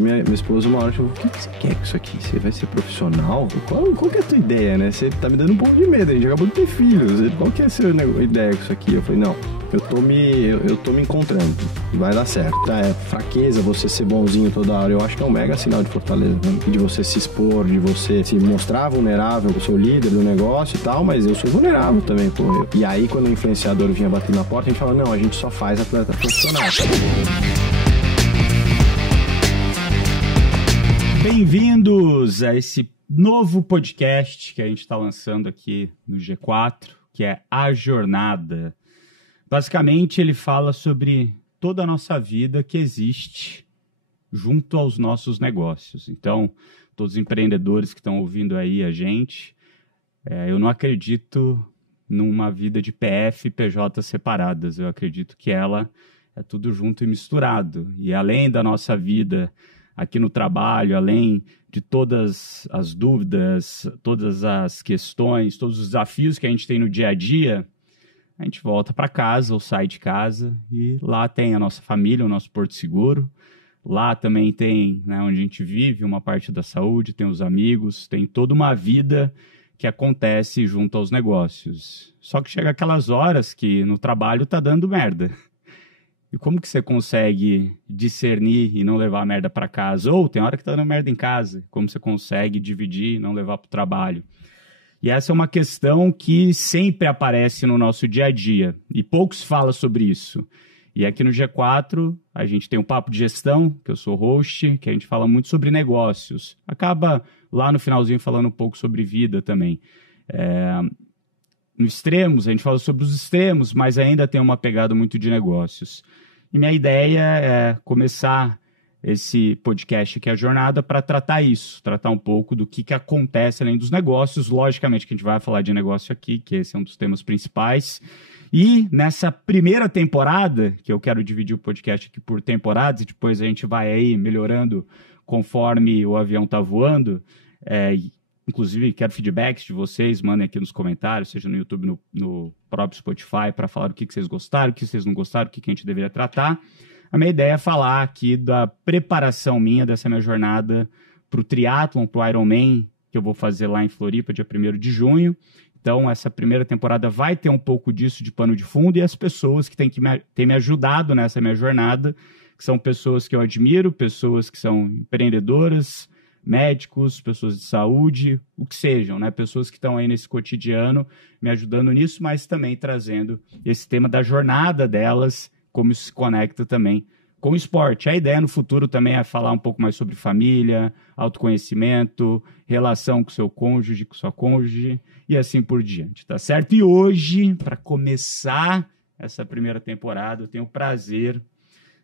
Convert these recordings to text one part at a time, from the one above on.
Minha esposa uma hora falou, o que você quer com isso aqui? Você vai ser profissional? Qual que é a tua ideia, né? Você tá me dando um pouco de medo, a gente acabou de ter filhos. Qual que é a sua ideia com isso aqui? Eu falei, não, eu tô me encontrando, vai dar certo. É fraqueza você ser bonzinho toda hora, eu acho que é um mega sinal de fortaleza, né? De você se expor, de você se mostrar vulnerável, eu sou o líder do negócio e tal, mas eu sou vulnerável também, pô. E aí quando o influenciador vinha bater na porta, a gente fala, não, a gente só faz atleta profissional. Bem-vindos a esse novo podcast que a gente está lançando aqui no G4, que é A Jornada. Basicamente, ele fala sobre toda a nossa vida que existe junto aos nossos negócios. Então, todos os empreendedores que estão ouvindo aí a gente, eu não acredito numa vida de PF e PJ separadas. Eu acredito que ela é tudo junto e misturado. E além da nossa vida aqui no trabalho, além de todas as dúvidas, todas as questões, todos os desafios que a gente tem no dia a dia, a gente volta para casa ou sai de casa e lá tem a nossa família, o nosso porto seguro. Lá também tem, né, onde a gente vive, uma parte da saúde, tem os amigos, tem toda uma vida que acontece junto aos negócios. Só que chega aquelas horas que no trabalho tá dando merda. E como que você consegue discernir e não levar a merda para casa? Ou tem hora que tá dando merda em casa. Como você consegue dividir e não levar para o trabalho? E essa é uma questão que sempre aparece no nosso dia a dia. E pouco se fala sobre isso. E aqui no G4, a gente tem um Papo de Gestão, que eu sou host, que a gente fala muito sobre negócios. Acaba lá no finalzinho falando um pouco sobre vida também. No extremos, a gente fala sobre os extremos, mas ainda tem uma pegada muito de negócios. E minha ideia é começar esse podcast aqui, A Jornada, para tratar isso, tratar um pouco do que acontece além dos negócios. Logicamente que a gente vai falar de negócio aqui, que esse é um dos temas principais. E nessa primeira temporada, que eu quero dividir o podcast aqui por temporadas, e depois a gente vai aí melhorando conforme o avião está voando, inclusive, quero feedbacks de vocês, mandem aqui nos comentários, seja no YouTube, no próprio Spotify, para falar o que vocês gostaram, o que vocês não gostaram, o que a gente deveria tratar. A minha ideia é falar aqui da preparação minha, dessa minha jornada para o triatlon, para o Ironman, que eu vou fazer lá em Floripa, dia 1º de junho. Então, essa primeira temporada vai ter um pouco disso de pano de fundo, e as pessoas que têm me ajudado nessa minha jornada, que são pessoas que eu admiro, pessoas que são empreendedoras, médicos, pessoas de saúde, o que sejam, né? Pessoas que estão aí nesse cotidiano me ajudando nisso, mas também trazendo esse tema da jornada delas, como isso se conecta também com o esporte. A ideia no futuro também é falar um pouco mais sobre família, autoconhecimento, relação com seu cônjuge, com sua cônjuge e assim por diante, tá certo? E hoje, para começar essa primeira temporada, eu tenho o prazer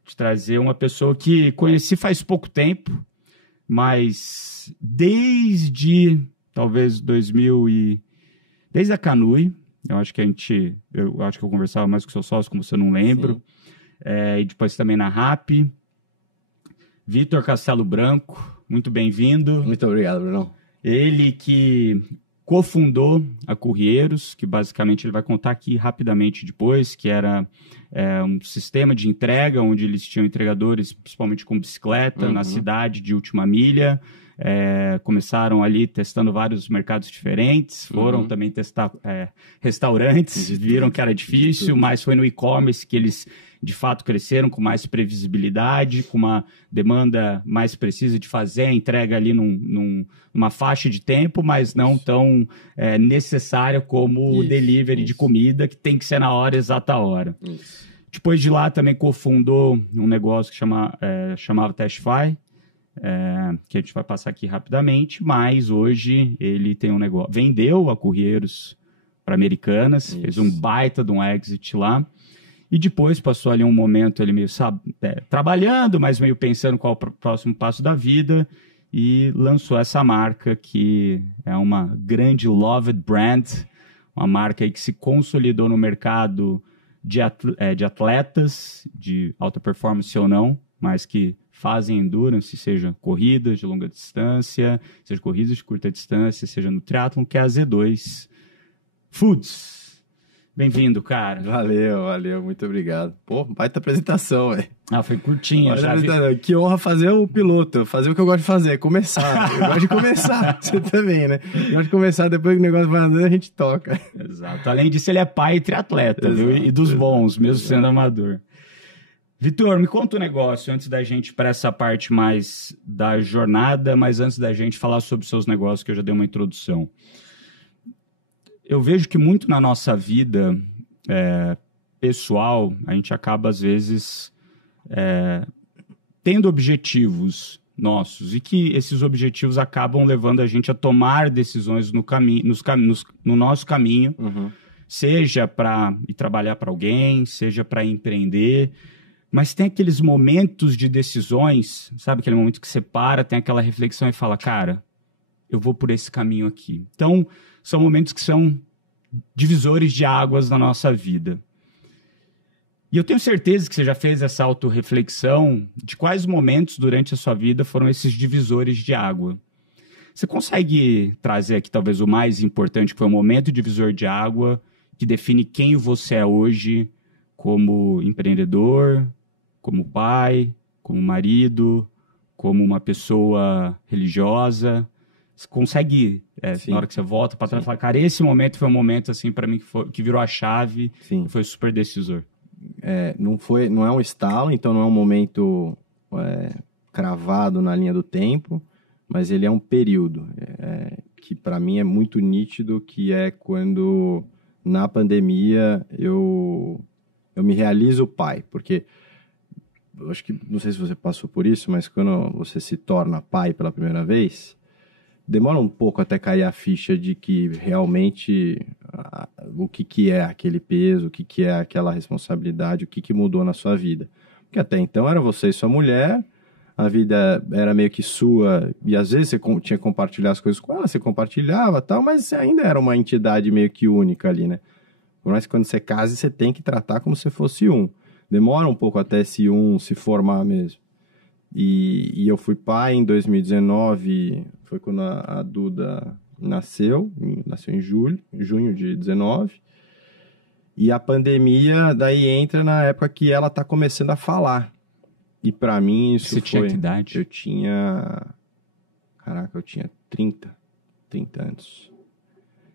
de trazer uma pessoa que conheci faz pouco tempo, mas desde talvez desde a Canui, eu acho que eu conversava mais com o seu sócio, como você não lembro, e depois também na RAP. Vitor Castelo Branco, muito bem-vindo. Muito obrigado, Bruno. Ele que cofundou a Courrieiros, que basicamente ele vai contar aqui rapidamente depois, que era um sistema de entrega, onde eles tinham entregadores, principalmente com bicicleta, na cidade de última milha. Começaram ali testando vários mercados diferentes, foram também testar restaurantes, viram que era difícil, mas foi no e-commerce que eles de fato cresceram com mais previsibilidade, com uma demanda mais precisa de fazer a entrega ali numa faixa de tempo, mas não tão necessária como o delivery de comida, que tem que ser na hora, exata hora. Depois de lá também cofundou um negócio que chamava Testify, que a gente vai passar aqui rapidamente, mas hoje ele tem um negócio, vendeu a Courrieiros para Americanas, fez um baita de um exit lá, e depois passou ali um momento ele meio trabalhando, mas meio pensando qual o próximo passo da vida, e lançou essa marca que é uma grande loved brand, uma marca aí que se consolidou no mercado de atletas, de alta performance ou não, mas que fazem endurance, seja corridas de longa distância, seja corridas de curta distância, seja no triatlon, que é a Z2 Foods. Bem-vindo, cara. Valeu, muito obrigado. Pô, baita apresentação, velho. Foi curtinha. Que honra fazer o piloto, fazer o que eu gosto de fazer, começar. Eu gosto de começar, você também, né? Eu gosto de começar, depois que o negócio vai andando, a gente toca. Exato. Além disso, ele é pai e triatleta, viu? E dos bons, mesmo sendo amador. Vitor, me conta um negócio antes da gente ir para essa parte mais da jornada, mas antes da gente falar sobre seus negócios, que eu já dei uma introdução. Eu vejo que muito na nossa vida pessoal, a gente acaba, às vezes, tendo objetivos nossos e que esses objetivos acabam levando a gente a tomar decisões no nosso caminho, seja para ir trabalhar para alguém, seja para empreender. Mas tem aqueles momentos de decisões, sabe? Aquele momento que você para, tem aquela reflexão e fala, cara, eu vou por esse caminho aqui. Então, são momentos que são divisores de águas na nossa vida. E eu tenho certeza que você já fez essa autorreflexão de quais momentos durante a sua vida foram esses divisores de água. Você consegue trazer aqui talvez o mais importante, que foi o momento divisor de água, que define quem você é hoje como empreendedor, como pai, como marido, como uma pessoa religiosa? Você consegue, na hora que você volta para trás, falar, cara, esse momento foi um momento, assim, para mim, que virou a chave e foi super decisor. Não é um estalo, então não é um momento cravado na linha do tempo, mas ele é um período que, para mim, é muito nítido, que é quando, na pandemia, eu me realizo pai, porque eu acho que, não sei se você passou por isso, mas quando você se torna pai pela primeira vez, demora um pouco até cair a ficha de que realmente o que é aquele peso, o que é aquela responsabilidade, o que mudou na sua vida. Porque até então era você e sua mulher, a vida era meio que sua, e às vezes você tinha que compartilhar as coisas com ela, você compartilhava e tal, mas você ainda era uma entidade meio que única ali, né? Por mais que quando você casa, você tem que tratar como se fosse um. Demora um pouco até esse um se formar mesmo. E eu fui pai em 2019, foi quando a Duda nasceu em junho de 19. E a pandemia daí entra na época que ela tá começando a falar. E pra mim isso Você tinha que idade? Eu tinha 30 anos.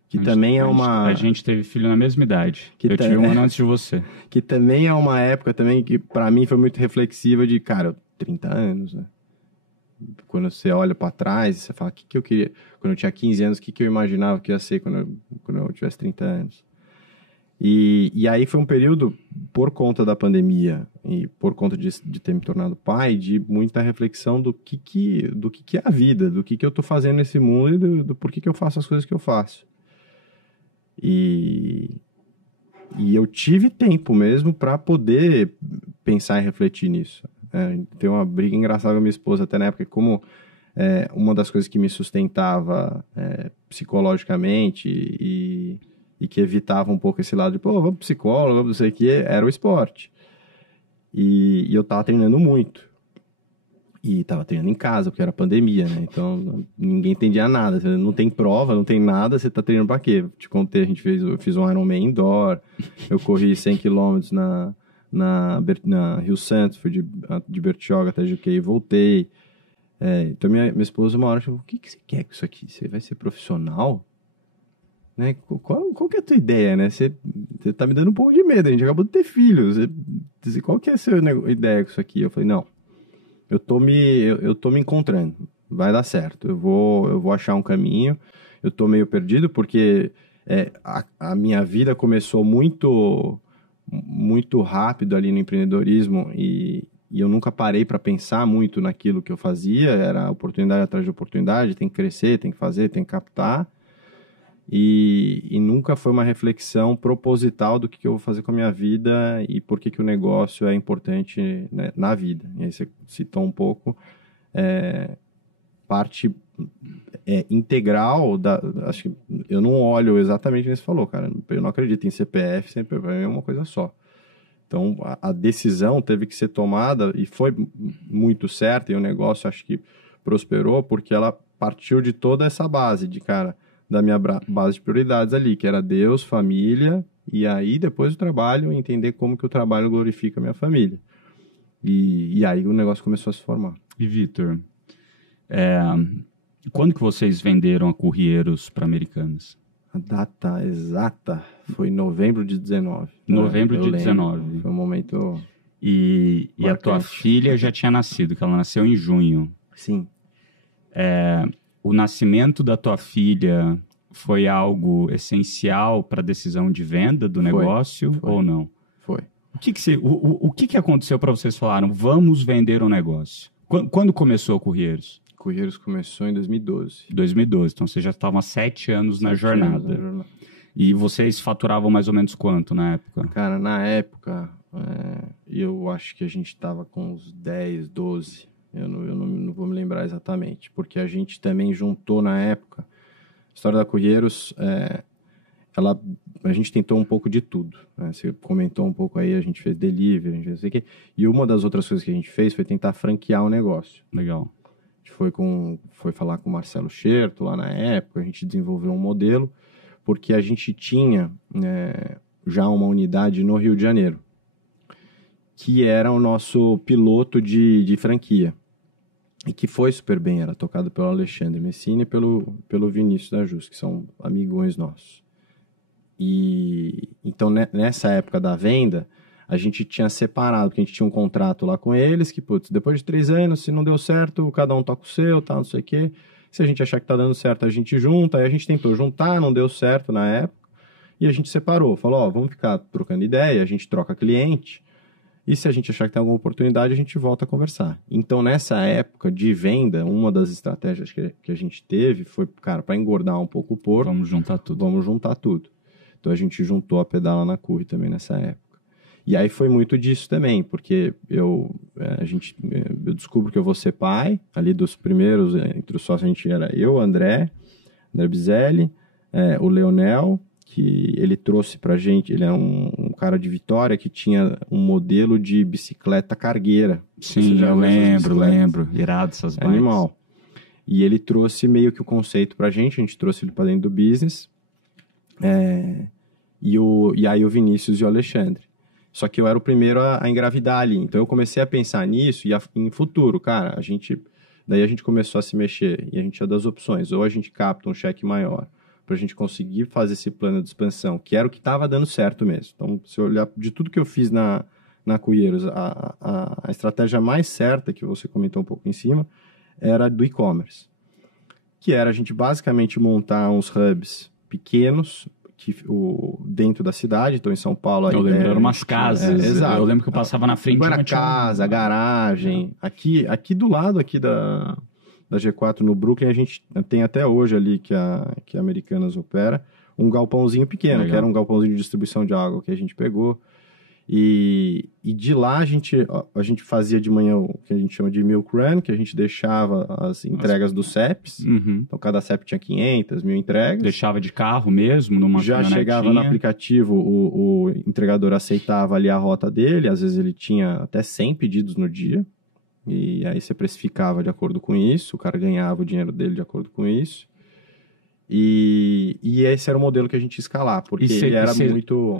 Que também é uma... A gente teve filho na mesma idade. Eu tive um ano antes de você. Que também é uma época também que pra mim foi muito reflexiva de, cara, 30 anos, né? Quando você olha pra trás, você fala, o que eu queria... Quando eu tinha 15 anos, o que eu imaginava que ia ser quando eu tivesse 30 anos? E aí foi um período, por conta da pandemia e por conta de ter me tornado pai, de muita reflexão do que é a vida, do que eu tô fazendo nesse mundo e do porquê que eu faço as coisas que eu faço. E eu tive tempo mesmo para poder pensar e refletir nisso. Tem uma briga engraçada com a minha esposa até na época, como uma das coisas que me sustentava psicologicamente e que evitava um pouco esse lado de, vamos pro psicólogo, vamos não sei o que, era o esporte. E eu tava treinando muito. E tava treinando em casa, porque era pandemia, né? Então, ninguém entendia nada. Você não tem prova, não tem nada, você tá treinando pra quê? Te contei, eu fiz um Ironman indoor, eu corri 100 km na Rio Santos, fui de Bertioga até Juqueí e voltei. Então, minha esposa uma hora falou, o que você quer com isso aqui? Você vai ser profissional? Né? Qual que é a tua ideia, né? Você tá me dando um pouco de medo, a gente acabou de ter filhos. Qual que é a sua ideia com isso aqui? Eu falei, não. Eu tô me encontrando, vai dar certo, eu vou achar um caminho. Eu tô meio perdido porque a minha vida começou muito, muito rápido ali no empreendedorismo e eu nunca parei para pensar muito naquilo que eu fazia. Era oportunidade atrás de oportunidade, tem que crescer, tem que fazer, tem que captar. E nunca foi uma reflexão proposital do que eu vou fazer com a minha vida e por que o negócio é importante, né, na vida. E aí você citou um pouco parte integral acho que eu não olho exatamente o que você falou, cara. Eu não acredito em CPF, sempre é uma coisa só. Então, a decisão teve que ser tomada e foi muito certa, e o negócio acho que prosperou porque ela partiu de toda essa base de, cara, da minha base de prioridades ali, que era Deus, família e aí depois do trabalho entender como que o trabalho glorifica a minha família. E aí o negócio começou a se formar. E, Vitor, quando que vocês venderam a Currieiros para Americanas? A data exata foi novembro de 19. Novembro de 19. Lembro. Foi um momento... E a tua marcante. filha já tinha nascido, que ela nasceu em junho. Sim. O nascimento da tua filha foi algo essencial para a decisão de venda do negócio ou não? Foi. O que aconteceu para vocês falaram, vamos vender um negócio? Quando começou o Currieiros? Currieiros começou em 2012. 2012, então vocês já estavam há 7 anos na jornada. E vocês faturavam mais ou menos quanto na época? Cara, na época, eu acho que a gente estava com uns 10, 12. Eu não vou me lembrar exatamente, porque a gente também juntou na época. A história da Currieiros, a gente tentou um pouco de tudo. Né? Você comentou um pouco aí, a gente fez delivery, a gente fez não sei o quê. E uma das outras coisas que a gente fez foi tentar franquear o negócio. Legal. A gente foi falar com o Marcelo Scherto lá na época, a gente desenvolveu um modelo, porque a gente tinha já uma unidade no Rio de Janeiro, que era o nosso piloto de franquia. E que foi super bem, era tocado pelo Alexandre Messina e pelo Vinícius da Jus, que são amigões nossos. E então, nessa época da venda, a gente tinha separado, porque a gente tinha um contrato lá com eles, que, putz, depois de 3 anos, se não deu certo, cada um toca o seu, tá, não sei o quê. Se a gente achar que tá dando certo, a gente junta. Aí a gente tentou juntar, não deu certo na época, e a gente separou. Falou, ó, vamos ficar trocando ideia, a gente troca cliente, e se a gente achar que tem alguma oportunidade, a gente volta a conversar. Então, nessa época de venda, uma das estratégias que a gente teve foi, cara, para engordar um pouco o porco. Vamos juntar tudo. Vamos juntar tudo. Então, a gente juntou a Pedala na Curry também nessa época. E aí foi muito disso também, porque eu descubro que eu vou ser pai. Ali dos primeiros, entre os sócios, a gente era eu, André Bizelli, o Leonel, que ele trouxe pra gente, ele é um cara de Vitória que tinha um modelo de bicicleta cargueira. Sim, eu lembro. Irado essas bikes. Animal. E ele trouxe meio que o conceito pra gente, a gente trouxe ele pra dentro do business. E aí o Vinícius e o Alexandre. Só que eu era o primeiro a engravidar ali. Então eu comecei a pensar nisso e em futuro, cara, daí a gente começou a se mexer e a gente tinha das opções. Ou a gente capta um cheque maior para a gente conseguir fazer esse plano de expansão, que era o que estava dando certo mesmo. Então, se eu olhar de tudo que eu fiz na Currieiros, a estratégia mais certa, que você comentou um pouco em cima, era do e-commerce. Que era a gente basicamente montar uns hubs pequenos dentro da cidade. Então, em São Paulo... Eu lembro, eram umas casas. Exato. Eu lembro que eu passava na frente... Era casa, garagem. Aqui do lado aqui da G4 no Brooklyn, a gente tem até hoje ali que a Americanas opera, um galpãozinho pequeno, legal, que era um galpãozinho de distribuição de água que a gente pegou. E de lá a gente fazia de manhã o que a gente chama de milk run, que a gente deixava as entregas dos CEPs. Uhum. Então cada CEP tinha 500, 1000 entregas. Deixava de carro mesmo, numa já chegava no aplicativo, o entregador aceitava ali a rota dele, às vezes ele tinha até 100 pedidos no dia. E aí você precificava de acordo com isso, o cara ganhava o dinheiro dele de acordo com isso. E esse era o modelo que a gente ia escalar, porque ele era muito...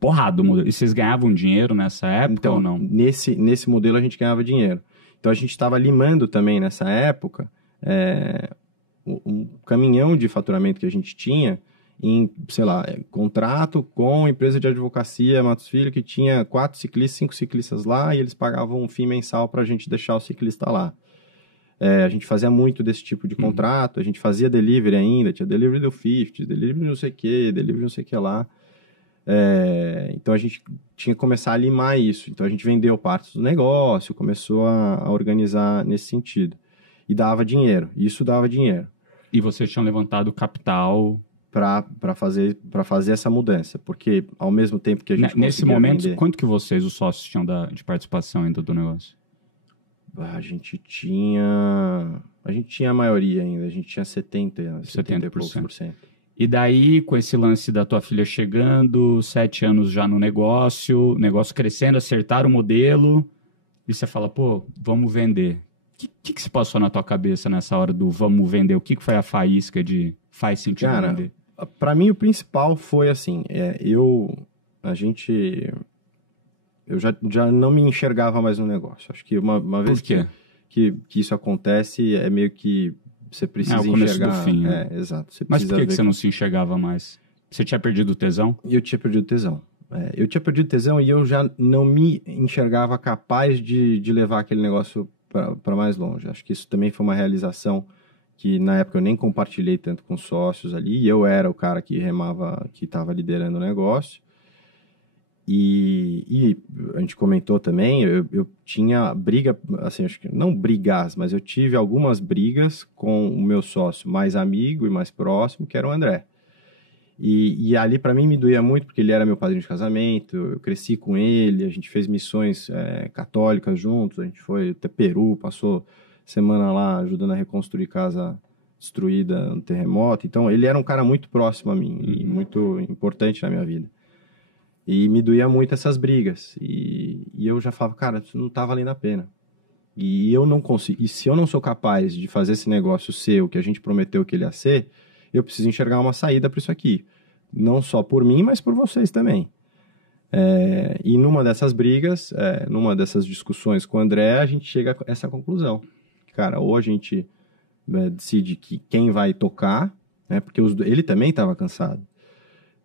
porrada o modelo. E vocês ganhavam dinheiro nessa época então, ou não? Nesse modelo a gente ganhava dinheiro. Então a gente estava limando também nessa época um caminhão de faturamento que a gente tinha em, sei lá, contrato com a empresa de advocacia Matos Filho, que tinha 4 ciclistas, 5 ciclistas lá, e eles pagavam um FII mensal para a gente deixar o ciclista lá. A gente fazia muito desse tipo de contrato, a gente fazia delivery ainda, tinha delivery do 50, delivery não sei o que, delivery não sei o que lá. Então a gente tinha que começar a limar isso. Então a gente vendeu partes do negócio, começou a organizar nesse sentido. E dava dinheiro, isso dava dinheiro. E vocês tinham levantado capital... para fazer essa mudança, porque ao mesmo tempo que a gente nesse momento, quanto que vocês, os sócios, tinham de participação ainda do negócio? A gente tinha a maioria ainda, a gente tinha 70 e poucos por cento. E daí, com esse lance da tua filha chegando, 7 anos já no negócio crescendo, acertar o modelo, e você fala, pô, vamos vender. O que se passou na tua cabeça nessa hora do vamos vender? O que foi a faísca de faz sentido vender? Para mim, o principal foi assim, eu já não me enxergava mais no negócio. Acho que uma vez Por quê? que isso acontece, é meio que você precisa o começo enxergar. do fim, né? Exato. Você Mas precisa por que ver você não se enxergava mais? Você tinha perdido o tesão? Eu tinha perdido tesão. Eu tinha perdido tesão e eu já não me enxergava capaz de levar aquele negócio para mais longe. Acho que isso também foi uma realização que na época eu nem compartilhei tanto com sócios ali. E eu era o cara que remava, que estava liderando o negócio. E a gente comentou também, eu tinha briga, assim, acho que não brigas, mas eu tive algumas brigas com o meu sócio mais amigo e mais próximo, que era o André. E ali para mim me doía muito, porque ele era meu padrinho de casamento, eu cresci com ele, a gente fez missões católicas juntos, a gente foi até Peru, passou semana lá ajudando a reconstruir casa destruída no terremoto. Então ele era um cara muito próximo a mim e muito importante na minha vida. E me doía muito essas brigas. E eu já falava, cara, isso não tá valendo a pena. E eu não consigo. E se eu não sou capaz de fazer esse negócio ser o que a gente prometeu que ele ia ser, eu preciso enxergar uma saída para isso aqui. Não só por mim, mas por vocês também. E numa dessas brigas, numa dessas discussões com o André, a gente chega a essa conclusão. Cara, ou a gente decide quem vai tocar, né, porque ele também estava cansado.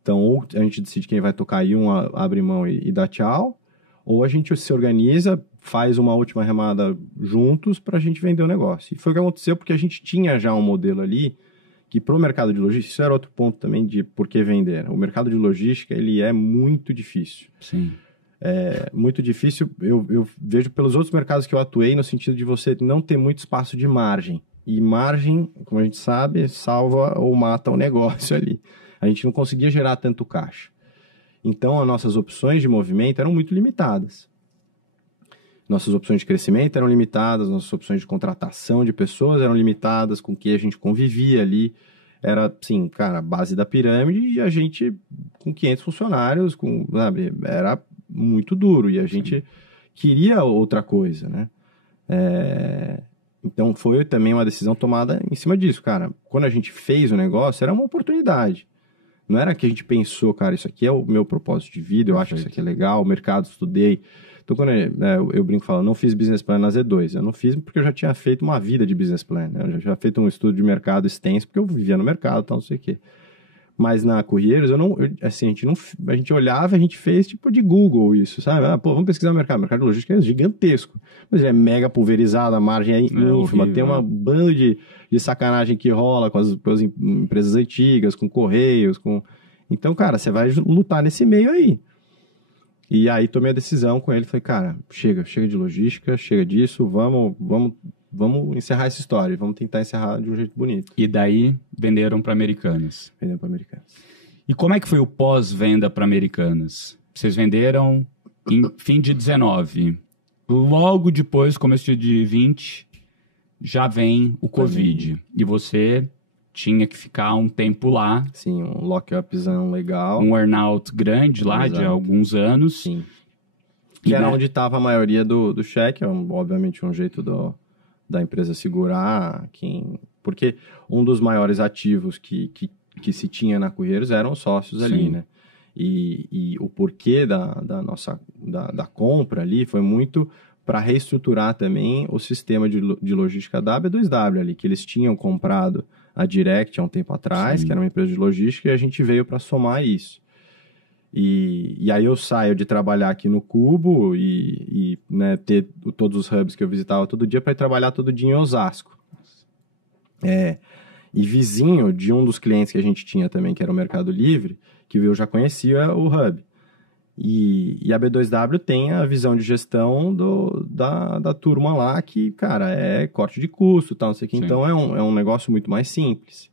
Então, ou a gente decide quem vai tocar e um abre mão e dá tchau, ou a gente se organiza, faz uma última remada juntos para a gente vender o negócio. E foi o que aconteceu porque a gente tinha já um modelo ali que para o mercado de logística, isso era outro ponto também de por que vender. O mercado de logística, ele é muito difícil. Sim. É muito difícil, eu vejo pelos outros mercados que eu atuei, no sentido de você não ter muito espaço de margem. E margem, como a gente sabe, salva ou mata o negócio ali. A gente não conseguia gerar tanto caixa. Então, as nossas opções de movimento eram muito limitadas. Nossas opções de crescimento eram limitadas, nossas opções de contratação de pessoas eram limitadas, com que a gente convivia ali. Era, assim, cara, a base da pirâmide e a gente com 500 funcionários, sabe, era muito duro e a gente queria outra coisa, né? Então, foi também uma decisão tomada em cima disso, cara. Quando a gente fez o negócio, era uma oportunidade. Não era que a gente pensou, cara, isso aqui é o meu propósito de vida, eu acho que isso aqui é legal, o mercado, estudei. Então, quando eu brinco falando, não fiz business plan na Z2. Eu não fiz porque eu já tinha feito uma vida de business plan. Né? Eu já tinha feito um estudo de mercado extenso, porque eu vivia no mercado, tal, não sei o quê. Mas na Correios, a gente olhava, a gente fez tipo de Google isso, sabe? Vamos pesquisar o mercado. O mercado de logística é gigantesco, mas ele é mega pulverizado, a margem é ínfima, horrível, tem uma banda de sacanagem que rola com as empresas antigas, com Correios, Então, cara, você vai lutar nesse meio aí. E aí tomei a decisão com ele, falei, cara, chega de logística, chega disso, vamos encerrar essa história, vamos tentar encerrar de um jeito bonito. E daí venderam para Americanas. Venderam para Americanas. E como é que foi o pós-venda para Americanas? Vocês venderam em fim de 19. Logo depois, começo de 20, já vem o Covid. E você tinha que ficar um tempo lá. Sim, um lock-upzão legal. Um earnout grande lá, de alguns anos. Sim. Que era onde estava a maioria do cheque, obviamente um jeito da empresa segurar porque um dos maiores ativos que se tinha na Correios eram os sócios ali, né? E o porquê da compra ali foi muito para reestruturar também o sistema de logística da B2W ali, que eles tinham comprado a Direct há um tempo atrás, que era uma empresa de logística, e a gente veio para somar isso. E aí eu saio de trabalhar aqui no Cubo e né, ter todos os hubs que eu visitava todo dia para ir trabalhar todo dia em Osasco. E vizinho de um dos clientes que a gente tinha também, que era o Mercado Livre, que eu já conhecia o hub. E a B2W tem a visão de gestão da turma lá, que, cara, é corte de custo e tal, não sei o que. Então é um negócio muito mais simples.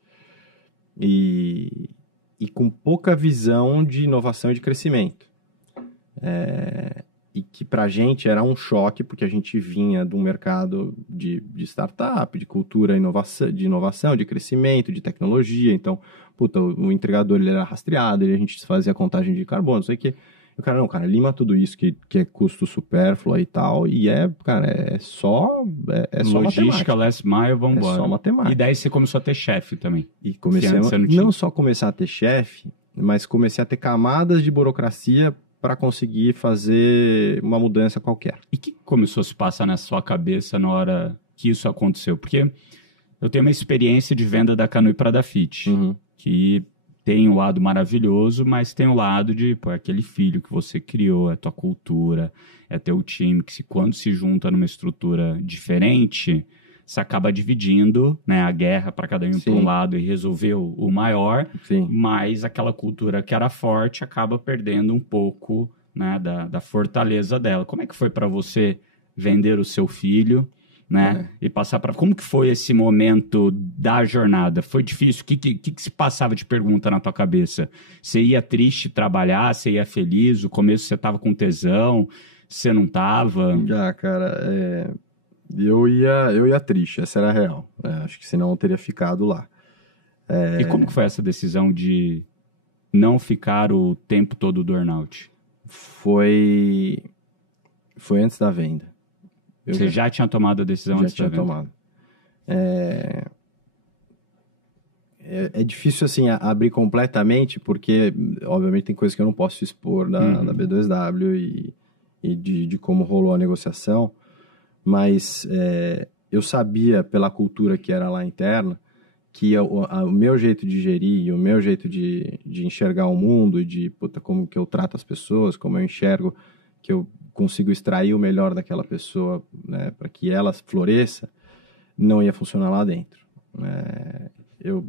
E com pouca visão de inovação e de crescimento. E que pra gente era um choque, porque a gente vinha de um mercado de startup, de cultura de inovação, de crescimento, de tecnologia. Então, o entregador ele era rastreado, a gente fazia contagem de carbono, não sei o que. E o cara, não, cara, lima tudo isso que é custo supérfluo e tal, e cara, é só Logística, matemática. last mile, vambora. É só matemática. E daí você começou a ter chefe também. E comecei não só começar a ter chefe, mas comecei a ter camadas de burocracia para conseguir fazer uma mudança qualquer. E o que começou a se passar na sua cabeça na hora que isso aconteceu? Porque eu tenho uma experiência de venda da Canoe para da Fit, que tem um lado maravilhoso, mas tem o lado de, pô, é aquele filho que você criou, é tua cultura, é teu time, que quando se junta numa estrutura diferente, você acaba dividindo, né, a guerra para cada um para um lado e resolver o maior, mas aquela cultura que era forte acaba perdendo um pouco, né, da fortaleza dela. Como é que foi para você vender o seu filho, né, e passar para... Como que foi esse momento da jornada? Foi difícil? O que se passava de pergunta na tua cabeça? Você ia triste trabalhar? Você ia feliz? No começo você tava com tesão? Você não tava? Cara, eu ia triste, essa era a real. Acho que senão eu teria ficado lá. E como que foi essa decisão de não ficar o tempo todo do earnout? Foi antes da venda. Você já tinha tomado a decisão antes da venda? Já tinha tomado. É difícil, assim, abrir completamente, porque, obviamente, tem coisas que eu não posso expor da B2W e de como rolou a negociação, mas eu sabia, pela cultura que era lá interna, que o meu jeito de gerir, o meu jeito de enxergar o mundo e de como que eu trato as pessoas, como eu enxergo que eu consigo extrair o melhor daquela pessoa, né, para que ela floresça, não ia funcionar lá dentro. Eu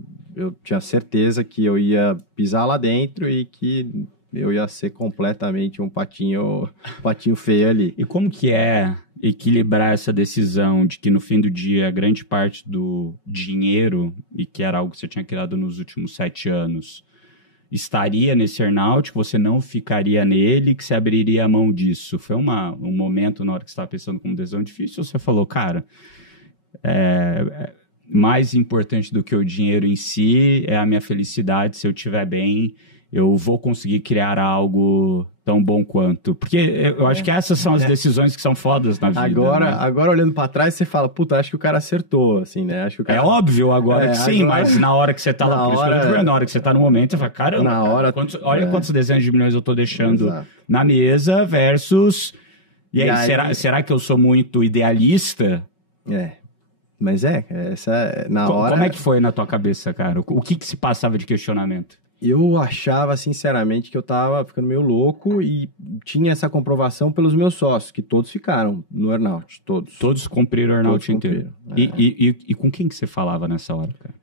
tinha certeza que eu ia pisar lá dentro e que eu ia ser completamente um patinho feio ali. E como que é equilibrar essa decisão de que no fim do dia grande parte do dinheiro, e que era algo que você tinha criado nos últimos 7 anos, estaria nesse earnout, que você não ficaria nele, que você abriria a mão disso? Foi um momento na hora que você estava pensando como decisão difícil, ou você falou, cara, mais importante do que o dinheiro em si é a minha felicidade, se eu estiver bem, eu vou conseguir criar algo tão bom quanto? Porque eu acho que essas são as decisões que são fodas na vida. Agora olhando pra trás, você fala, puta, acho que o cara acertou, assim, né? Acho que o cara... É óbvio agora que sim, mas na hora que você tá lá, na hora que você tá no momento, você fala, caramba, olha quantos desenhos de milhões eu tô deixando na mesa versus... E aí, será que eu sou muito idealista? Mas na hora... Como é que foi na tua cabeça, cara? O que se passava de questionamento? Eu achava, sinceramente, que eu tava ficando meio louco e tinha essa comprovação pelos meus sócios, que todos ficaram no earnout, todos. Todos cumpriram o earnout inteiro. E com quem que você falava nessa hora, cara?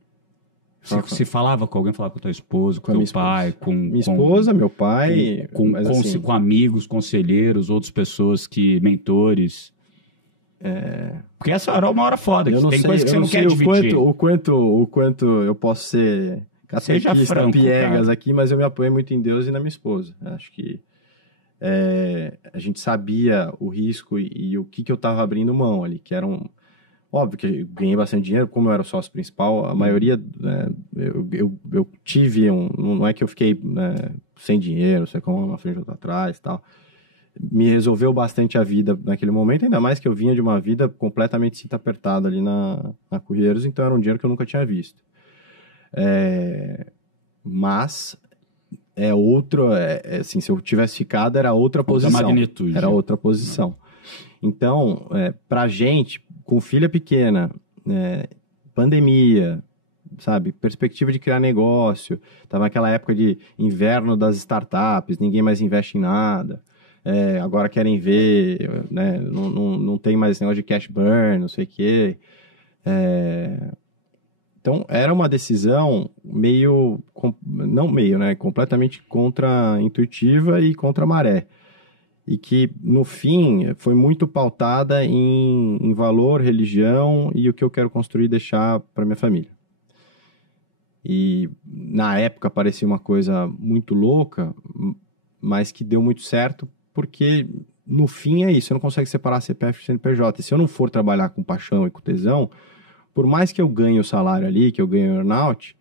Você falava com alguém? Falava com a tua esposa, com teu pai? Minha esposa, meu pai... Com amigos, conselheiros, outras pessoas mentores... Porque essa hora é uma hora foda, tem coisa que você não quer dividir. O quanto eu posso ser... Seja franco, piegas cara. aqui, mas eu me apoio muito em Deus e na minha esposa. Acho que a gente sabia o risco e o que eu estava abrindo mão ali, que era óbvio que eu ganhei bastante dinheiro, como eu era o sócio principal, a maioria, eu tive não é que eu fiquei sem dinheiro, sei como uma frente outra atrás e tal. Me resolveu bastante a vida naquele momento, ainda mais que eu vinha de uma vida completamente cinta apertada ali na Correiros, então era um dinheiro que eu nunca tinha visto. Mas assim, se eu tivesse ficado, era outra posição. Magnitude. Era outra posição. Então, pra gente, com filha pequena, pandemia, sabe, perspectiva de criar negócio, tava naquela época de inverno das startups, ninguém mais investe em nada, agora querem ver, né, não tem mais negócio de cash burn, não sei o quê. Então, era uma decisão completamente contra-intuitiva e contra a maré. E que, no fim, foi muito pautada em valor, religião e o que eu quero construir e deixar para minha família. E, na época, parecia uma coisa muito louca, mas que deu muito certo, porque, no fim, é isso. Você não consegue separar CPF e CNPJ. E se eu não for trabalhar com paixão e com tesão... Por mais que eu ganhe o salário ali, que eu ganhe o earnout,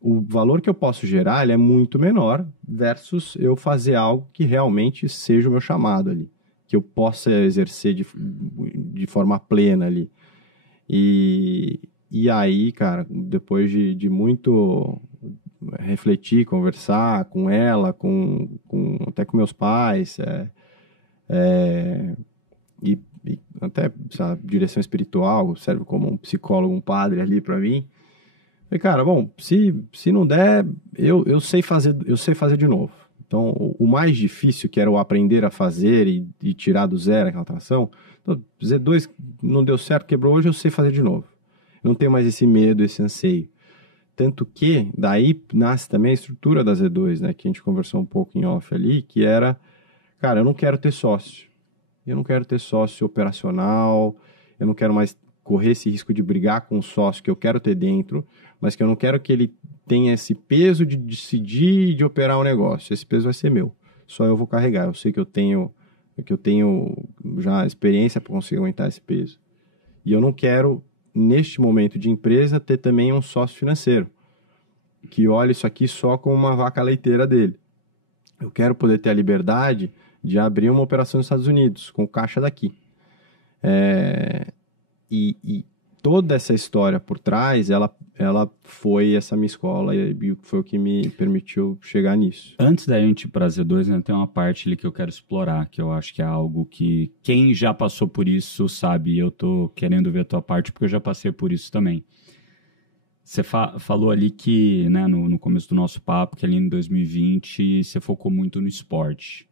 o valor que eu posso gerar ele é muito menor versus eu fazer algo que realmente seja o meu chamado ali, que eu possa exercer de forma plena ali. E aí, cara, depois de muito refletir, conversar com ela, até com meus pais, e até essa direção espiritual, serve como um psicólogo, um padre ali para mim. Falei, cara, bom, se não der, eu sei fazer de novo. Então, o mais difícil, que era o aprender a fazer e tirar do zero aquela tração, então, Z2 não deu certo, quebrou, hoje eu sei fazer de novo. Eu não tenho mais esse medo, esse anseio. Tanto que, daí nasce também a estrutura da Z2, né, que a gente conversou um pouco em off ali, que era, cara, eu não quero ter sócio. Eu não quero ter sócio operacional, eu não quero mais correr esse risco de brigar com o sócio que eu quero ter dentro, mas que eu não quero que ele tenha esse peso de decidir e de operar o negócio. Esse peso vai ser meu. Só eu vou carregar. Eu sei que eu tenho já experiência para conseguir aguentar esse peso. E eu não quero, neste momento de empresa, ter também um sócio financeiro que olhe isso aqui só como uma vaca leiteira dele. Eu quero poder ter a liberdade de abrir uma operação nos Estados Unidos, com caixa daqui. E toda essa história por trás, ela foi essa minha escola e foi o que me permitiu chegar nisso. Antes da gente ir para Z2, né, tem uma parte ali que eu quero explorar, que eu acho que é algo que quem já passou por isso sabe, e eu tô querendo ver a tua parte, porque eu já passei por isso também. Você falou ali que, né, no começo do nosso papo, que ali em 2020 você focou muito no esporte.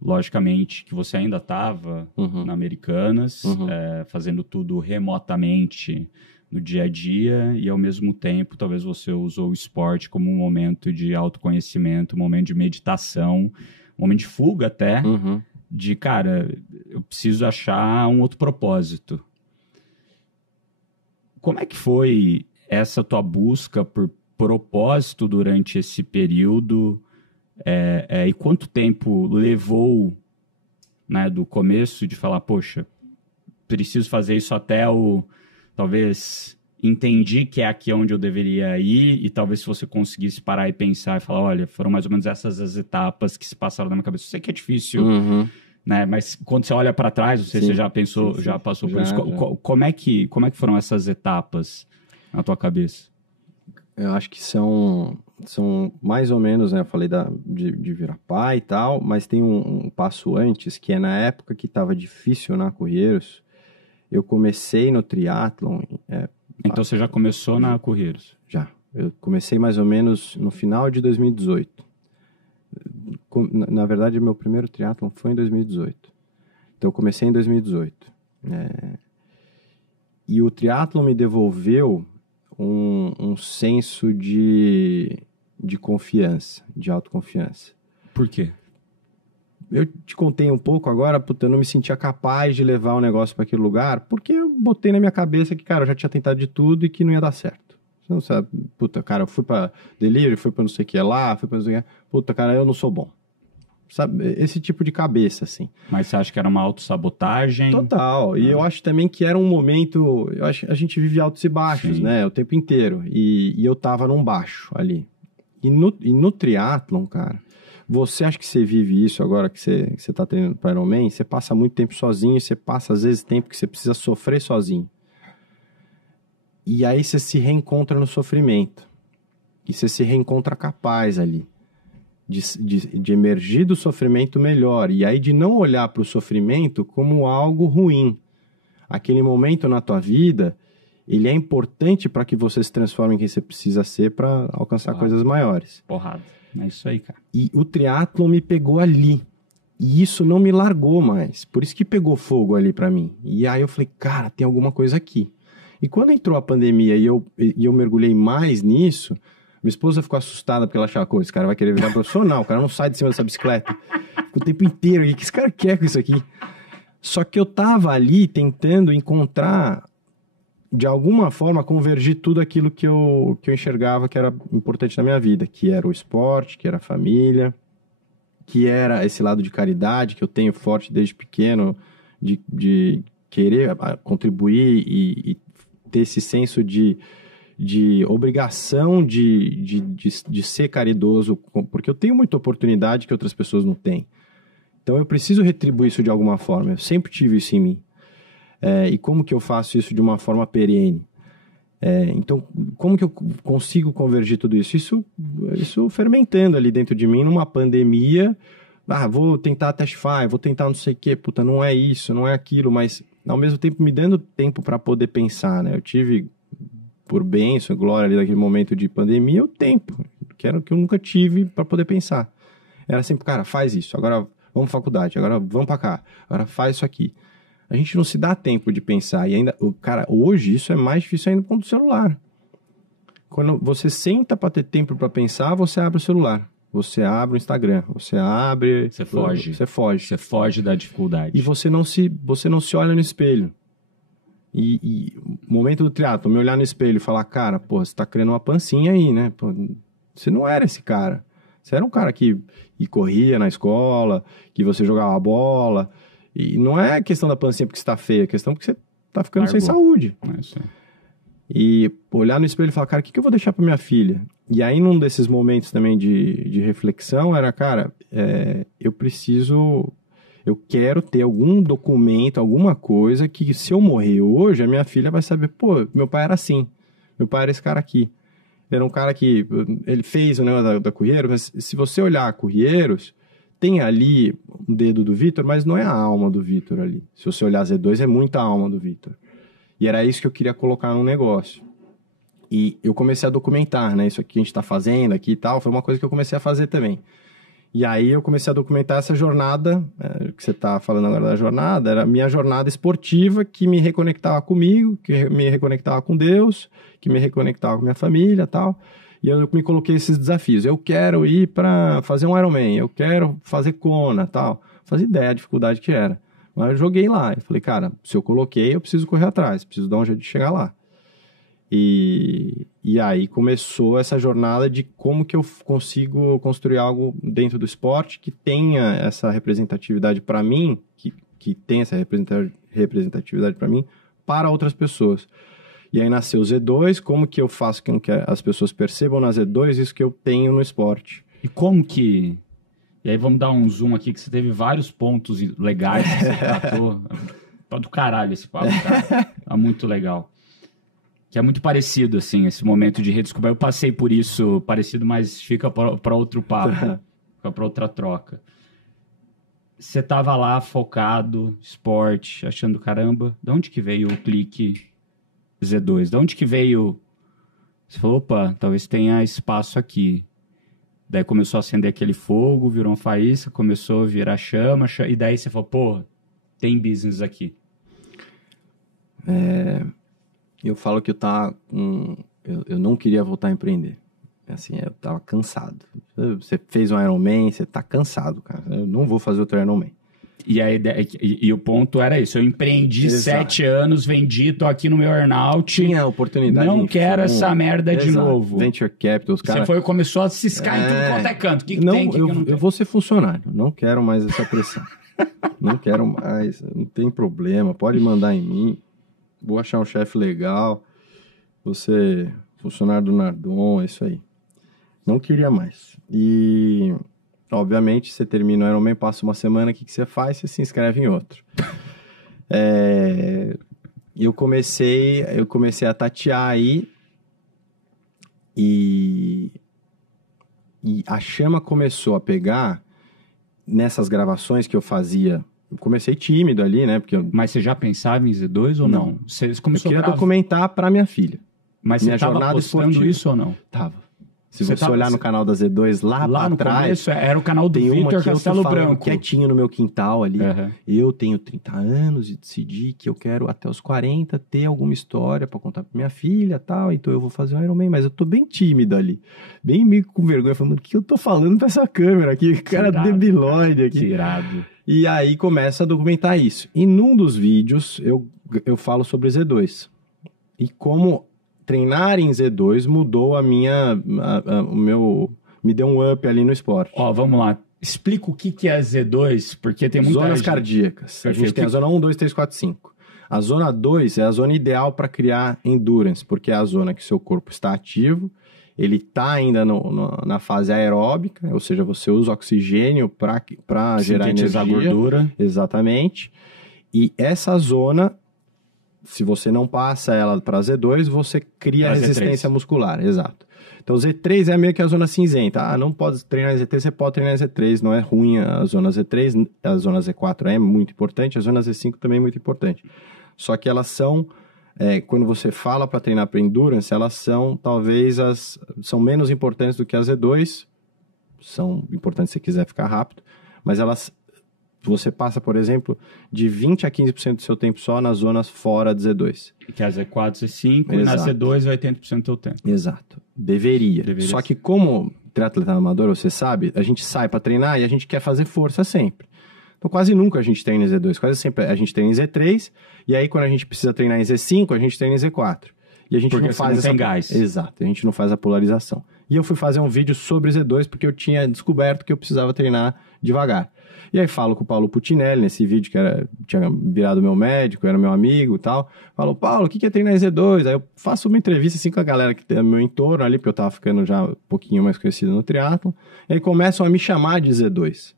Logicamente que você ainda estava na Americanas, fazendo tudo remotamente no dia a dia, e ao mesmo tempo talvez você usou o esporte como um momento de autoconhecimento, um momento de meditação, um momento de fuga até, de, cara, eu preciso achar um outro propósito. Como é que foi essa tua busca por propósito durante esse período? E quanto tempo levou, né, do começo de falar, poxa, preciso fazer isso até talvez entendi que é aqui onde eu deveria ir, e talvez se você conseguisse parar e pensar e falar, olha, foram mais ou menos essas as etapas que se passaram na minha cabeça. Eu sei que é difícil, né, mas quando você olha para trás, você já pensou, já passou por isso. Como é que foram essas etapas na tua cabeça? Eu acho que são mais ou menos, né? Eu falei de virar pai e tal, mas tem um passo antes, que é na época que estava difícil na Correiros, eu comecei no triatlon. Então você já começou na Correiros? Já. Eu comecei mais ou menos no final de 2018. Na verdade, meu primeiro triatlon foi em 2018. Então eu comecei em 2018. E o triatlon me devolveu um senso de confiança, de autoconfiança. Por quê? Eu te contei um pouco agora, puta, eu não me sentia capaz de levar o negócio para aquele lugar, porque eu botei na minha cabeça que, cara, eu já tinha tentado de tudo e que não ia dar certo. Você não sabe, puta, cara, eu fui para delivery, fui para não sei o que lá, fui para não sei o que, puta, cara, eu não sou bom. Sabe, esse tipo de cabeça, assim. Mas você acha que era uma autossabotagem? Total. E eu acho também que era um momento... Eu acho que a gente vive altos e baixos, Sim, né? O tempo inteiro. E eu tava num baixo ali. E no triatlon, cara, você acha que você vive isso agora que você tá treinando para Ironman? Você passa muito tempo sozinho, você passa, às vezes, tempo que você precisa sofrer sozinho. E aí você se reencontra no sofrimento. E você se reencontra capaz ali. De emergir do sofrimento melhor, e aí de não olhar para o sofrimento como algo ruim. Aquele momento na tua vida, ele é importante para que você se transforme em quem você precisa ser para alcançar coisas maiores. Porrada, é isso aí, cara. E o triatlon me pegou ali, e isso não me largou mais, por isso que pegou fogo ali para mim. E aí eu falei, cara, tem alguma coisa aqui. E quando entrou a pandemia e eu mergulhei mais nisso, minha esposa ficou assustada porque ela achava, esse cara vai querer virar profissional, o cara não sai de cima dessa bicicleta. Fica o tempo inteiro, o que esse cara quer com isso aqui? Só que eu tava ali tentando encontrar, de alguma forma, convergir tudo aquilo que eu enxergava que era importante na minha vida, que era o esporte, que era a família, que era esse lado de caridade que eu tenho forte desde pequeno, de querer contribuir e ter esse senso de de obrigação de ser caridoso, porque eu tenho muita oportunidade que outras pessoas não têm. Então eu preciso retribuir isso de alguma forma. Eu sempre tive isso em mim. E como que eu faço isso de uma forma perene? Então, como que eu consigo convergir tudo isso? Isso fermentando ali dentro de mim numa pandemia. Vou tentar testify, vou tentar não sei o quê. Puta, não é isso, não é aquilo. Mas, ao mesmo tempo, me dando tempo para poder pensar, né? Eu tive, por bênção e glória ali naquele momento de pandemia, o tempo. Que era o que eu nunca tive para poder pensar. Era sempre, cara, faz isso. Agora vamos pra faculdade, agora vamos para cá. Agora faz isso aqui. A gente não se dá tempo de pensar. E ainda, cara, hoje isso é mais difícil ainda com o celular. Quando você senta para ter tempo para pensar, você abre o celular. Você abre o Instagram. Você abre... Você foge. Você foge. Você foge da dificuldade. E você não se olha no espelho. E o momento do triatlo, me olhar no espelho e falar, cara, pô, você tá criando uma pancinha aí, né? Pô, você não era esse cara. Você era um cara que corria na escola, que você jogava bola... E não é questão da pancinha porque você tá feia, é questão porque você tá ficando sem saúde. E olhar no espelho e falar, cara, o que eu vou deixar pra minha filha? E aí, num desses momentos também de reflexão, era, cara, eu quero ter algum documento, alguma coisa que se eu morrer hoje, a minha filha vai saber, pô, meu pai era assim, meu pai era esse cara aqui. Ele era um cara que, ele fez o negócio da Correiros, mas se você olhar Correiros, tem ali um dedo do Vitor, mas não é a alma do Vitor ali. Se você olhar Z2, é muita alma do Vitor. E era isso que eu queria colocar no negócio. E eu comecei a documentar, né? Isso aqui que a gente está fazendo aqui e tal, foi uma coisa que eu comecei a fazer também. E aí eu comecei a documentar essa jornada, que você está falando agora da jornada, era a minha jornada esportiva que me reconectava comigo, que me reconectava com Deus, que me reconectava com minha família e tal. E eu me coloquei esses desafios. Eu quero ir para fazer um Ironman, eu quero fazer Kona, tal. Fazia ideia da dificuldade que era. Mas eu joguei lá. Eu falei, cara, se eu coloquei, eu preciso correr atrás, preciso dar um jeito de chegar lá. E aí começou essa jornada de como que eu consigo construir algo dentro do esporte que tenha essa representatividade para mim, que tenha essa representatividade para mim, para outras pessoas. E aí nasceu o Z2, como que eu faço com que as pessoas percebam na Z2 isso que eu tenho no esporte. E como que... E aí vamos dar um zoom aqui, que você teve vários pontos legais que você tratou. Tá do caralho esse papo, cara. Tá muito legal. Que é muito parecido, assim, esse momento de redescoberta. Eu passei por isso parecido, mas fica para outro papo. Fica para outra troca. Você tava lá focado, esporte, achando, caramba, de onde que veio o clique... Z2, de onde que veio? Você falou, opa, talvez tenha espaço aqui. Daí começou a acender aquele fogo, virou uma faísca, começou a virar chama, e daí você falou, pô, tem business aqui. Eu falo que eu não queria voltar a empreender. Assim, eu tava cansado. Você fez um Ironman, você tá cansado, cara. Eu não vou fazer outro Ironman. E o ponto era isso, eu empreendi 7 anos, vendi, tô aqui no meu earnout. Tinha oportunidade. Não quero essa merda de novo. Venture Capital, os caras... Você começou a ciscar em tudo quanto é canto. O que não, tem? Eu vou ser funcionário, não quero mais essa pressão. Não quero mais, não tem problema, pode mandar em mim. Vou achar um chefe legal, vou ser funcionário do Nardon, é isso aí. Não queria mais. E... obviamente, você termina o Ironman, passa uma semana, o que você faz? Você se inscreve em outro. Eu comecei a tatear aí e a chama começou a pegar nessas gravações que eu fazia. Eu comecei tímido ali, né? Mas você já pensava em Z2 ou não? Você começou eu queria documentar para minha filha. Mas minha você estava postando esportiva. Isso ou não? Tava. Se você olhar no canal da Z2, lá pra no trás... começo, era o canal do Vitor Castelo Branco. Quietinho no meu quintal ali. Uhum. Eu tenho 30 anos e decidi que eu quero, até os 40, ter alguma história pra contar pra minha filha e tal. Então eu vou fazer um Ironman. Mas eu tô bem tímido ali. Bem meio com vergonha. Falando, o que eu tô falando pra essa câmera aqui? Cara debilóide aqui. Tirado. E aí começa a documentar isso. E num dos vídeos, eu falo sobre Z2. E como... treinar em Z2 mudou me deu um up ali no esporte. Ó, vamos lá. Explica o que é Z2, porque tem muita Zonas cardíacas. Perfeito. A gente tem a zona 1, 2, 3, 4, 5. A zona 2 é a zona ideal para criar endurance, porque é a zona que seu corpo está ativo, ele está ainda na fase aeróbica, ou seja, você usa oxigênio para gerar energia. Gordura. Exatamente. E essa zona, se você não passa ela para Z2, você cria resistência muscular. Exato. Então, Z3 é meio que a zona cinzenta. Não pode treinar em Z3, você pode treinar em Z3. Não é ruim a zona Z3, a zona Z4 é muito importante, a zona Z5 também é muito importante. Só que elas são... quando você fala para treinar para endurance, elas são talvez são menos importantes do que as Z2, são importantes se você quiser ficar rápido, mas você passa, por exemplo, de 20% a 15% do seu tempo só nas zonas fora de Z2. Que é a Z4, Z5, e na Z2 é 80% do seu tempo. Exato. Deveria. Só que como triatleta amador, você sabe, a gente sai para treinar e a gente quer fazer força sempre. Então, quase nunca a gente treina em Z2, quase sempre a gente treina em Z3, e aí quando a gente precisa treinar em Z5, a gente treina em Z4. E a gente porque não faz tem gás. Exato, a gente não faz a polarização. E eu fui fazer um vídeo sobre Z2 porque eu tinha descoberto que eu precisava treinar devagar. E aí falo com o Paulo Putinelli, nesse vídeo que tinha virado meu médico, era meu amigo e tal. Falo, Paulo, o que é treinar em Z2? Aí eu faço uma entrevista assim com a galera que tem no meu entorno ali, porque eu tava ficando já um pouquinho mais conhecido no triatlon. E aí começam a me chamar de Z2.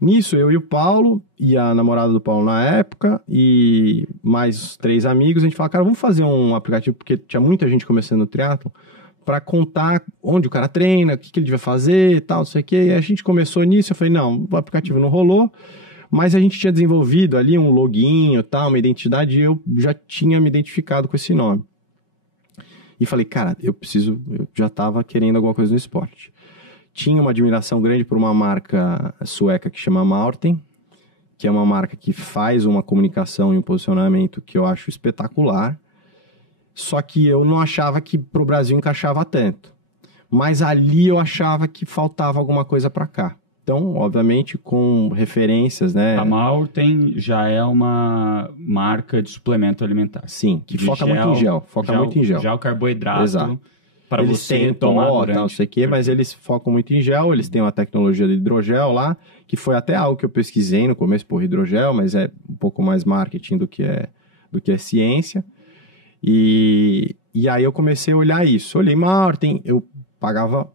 Nisso, eu e o Paulo, e a namorada do Paulo na época, e mais 3 amigos, a gente fala, cara, vamos fazer um aplicativo, porque tinha muita gente começando no triatlon, para contar onde o cara treina, o que ele devia fazer e tal, não sei o quê. E a gente começou nisso, eu falei, não, o aplicativo não rolou, mas a gente tinha desenvolvido ali um login e tal, uma identidade, e eu já tinha me identificado com esse nome. E falei, cara, eu já estava querendo alguma coisa no esporte. Tinha uma admiração grande por uma marca sueca que chama Maurten, que é uma marca que faz uma comunicação e um posicionamento que eu acho espetacular. Só que eu não achava que para o Brasil encaixava tanto. Mas ali eu achava que faltava alguma coisa para cá. Então, obviamente, com referências, né? A Maurten já é uma marca de suplemento alimentar. Sim, que foca muito em gel. Muito em gel. Gel carboidrato. Exato. Para eles você têm tomar pó, não sei o quê, mas eles focam muito em gel. Eles têm uma tecnologia de hidrogel lá, que foi até algo que eu pesquisei no começo por hidrogel, mas é um pouco mais marketing do que é ciência. E aí eu comecei a olhar isso. Olhei, Maurten, eu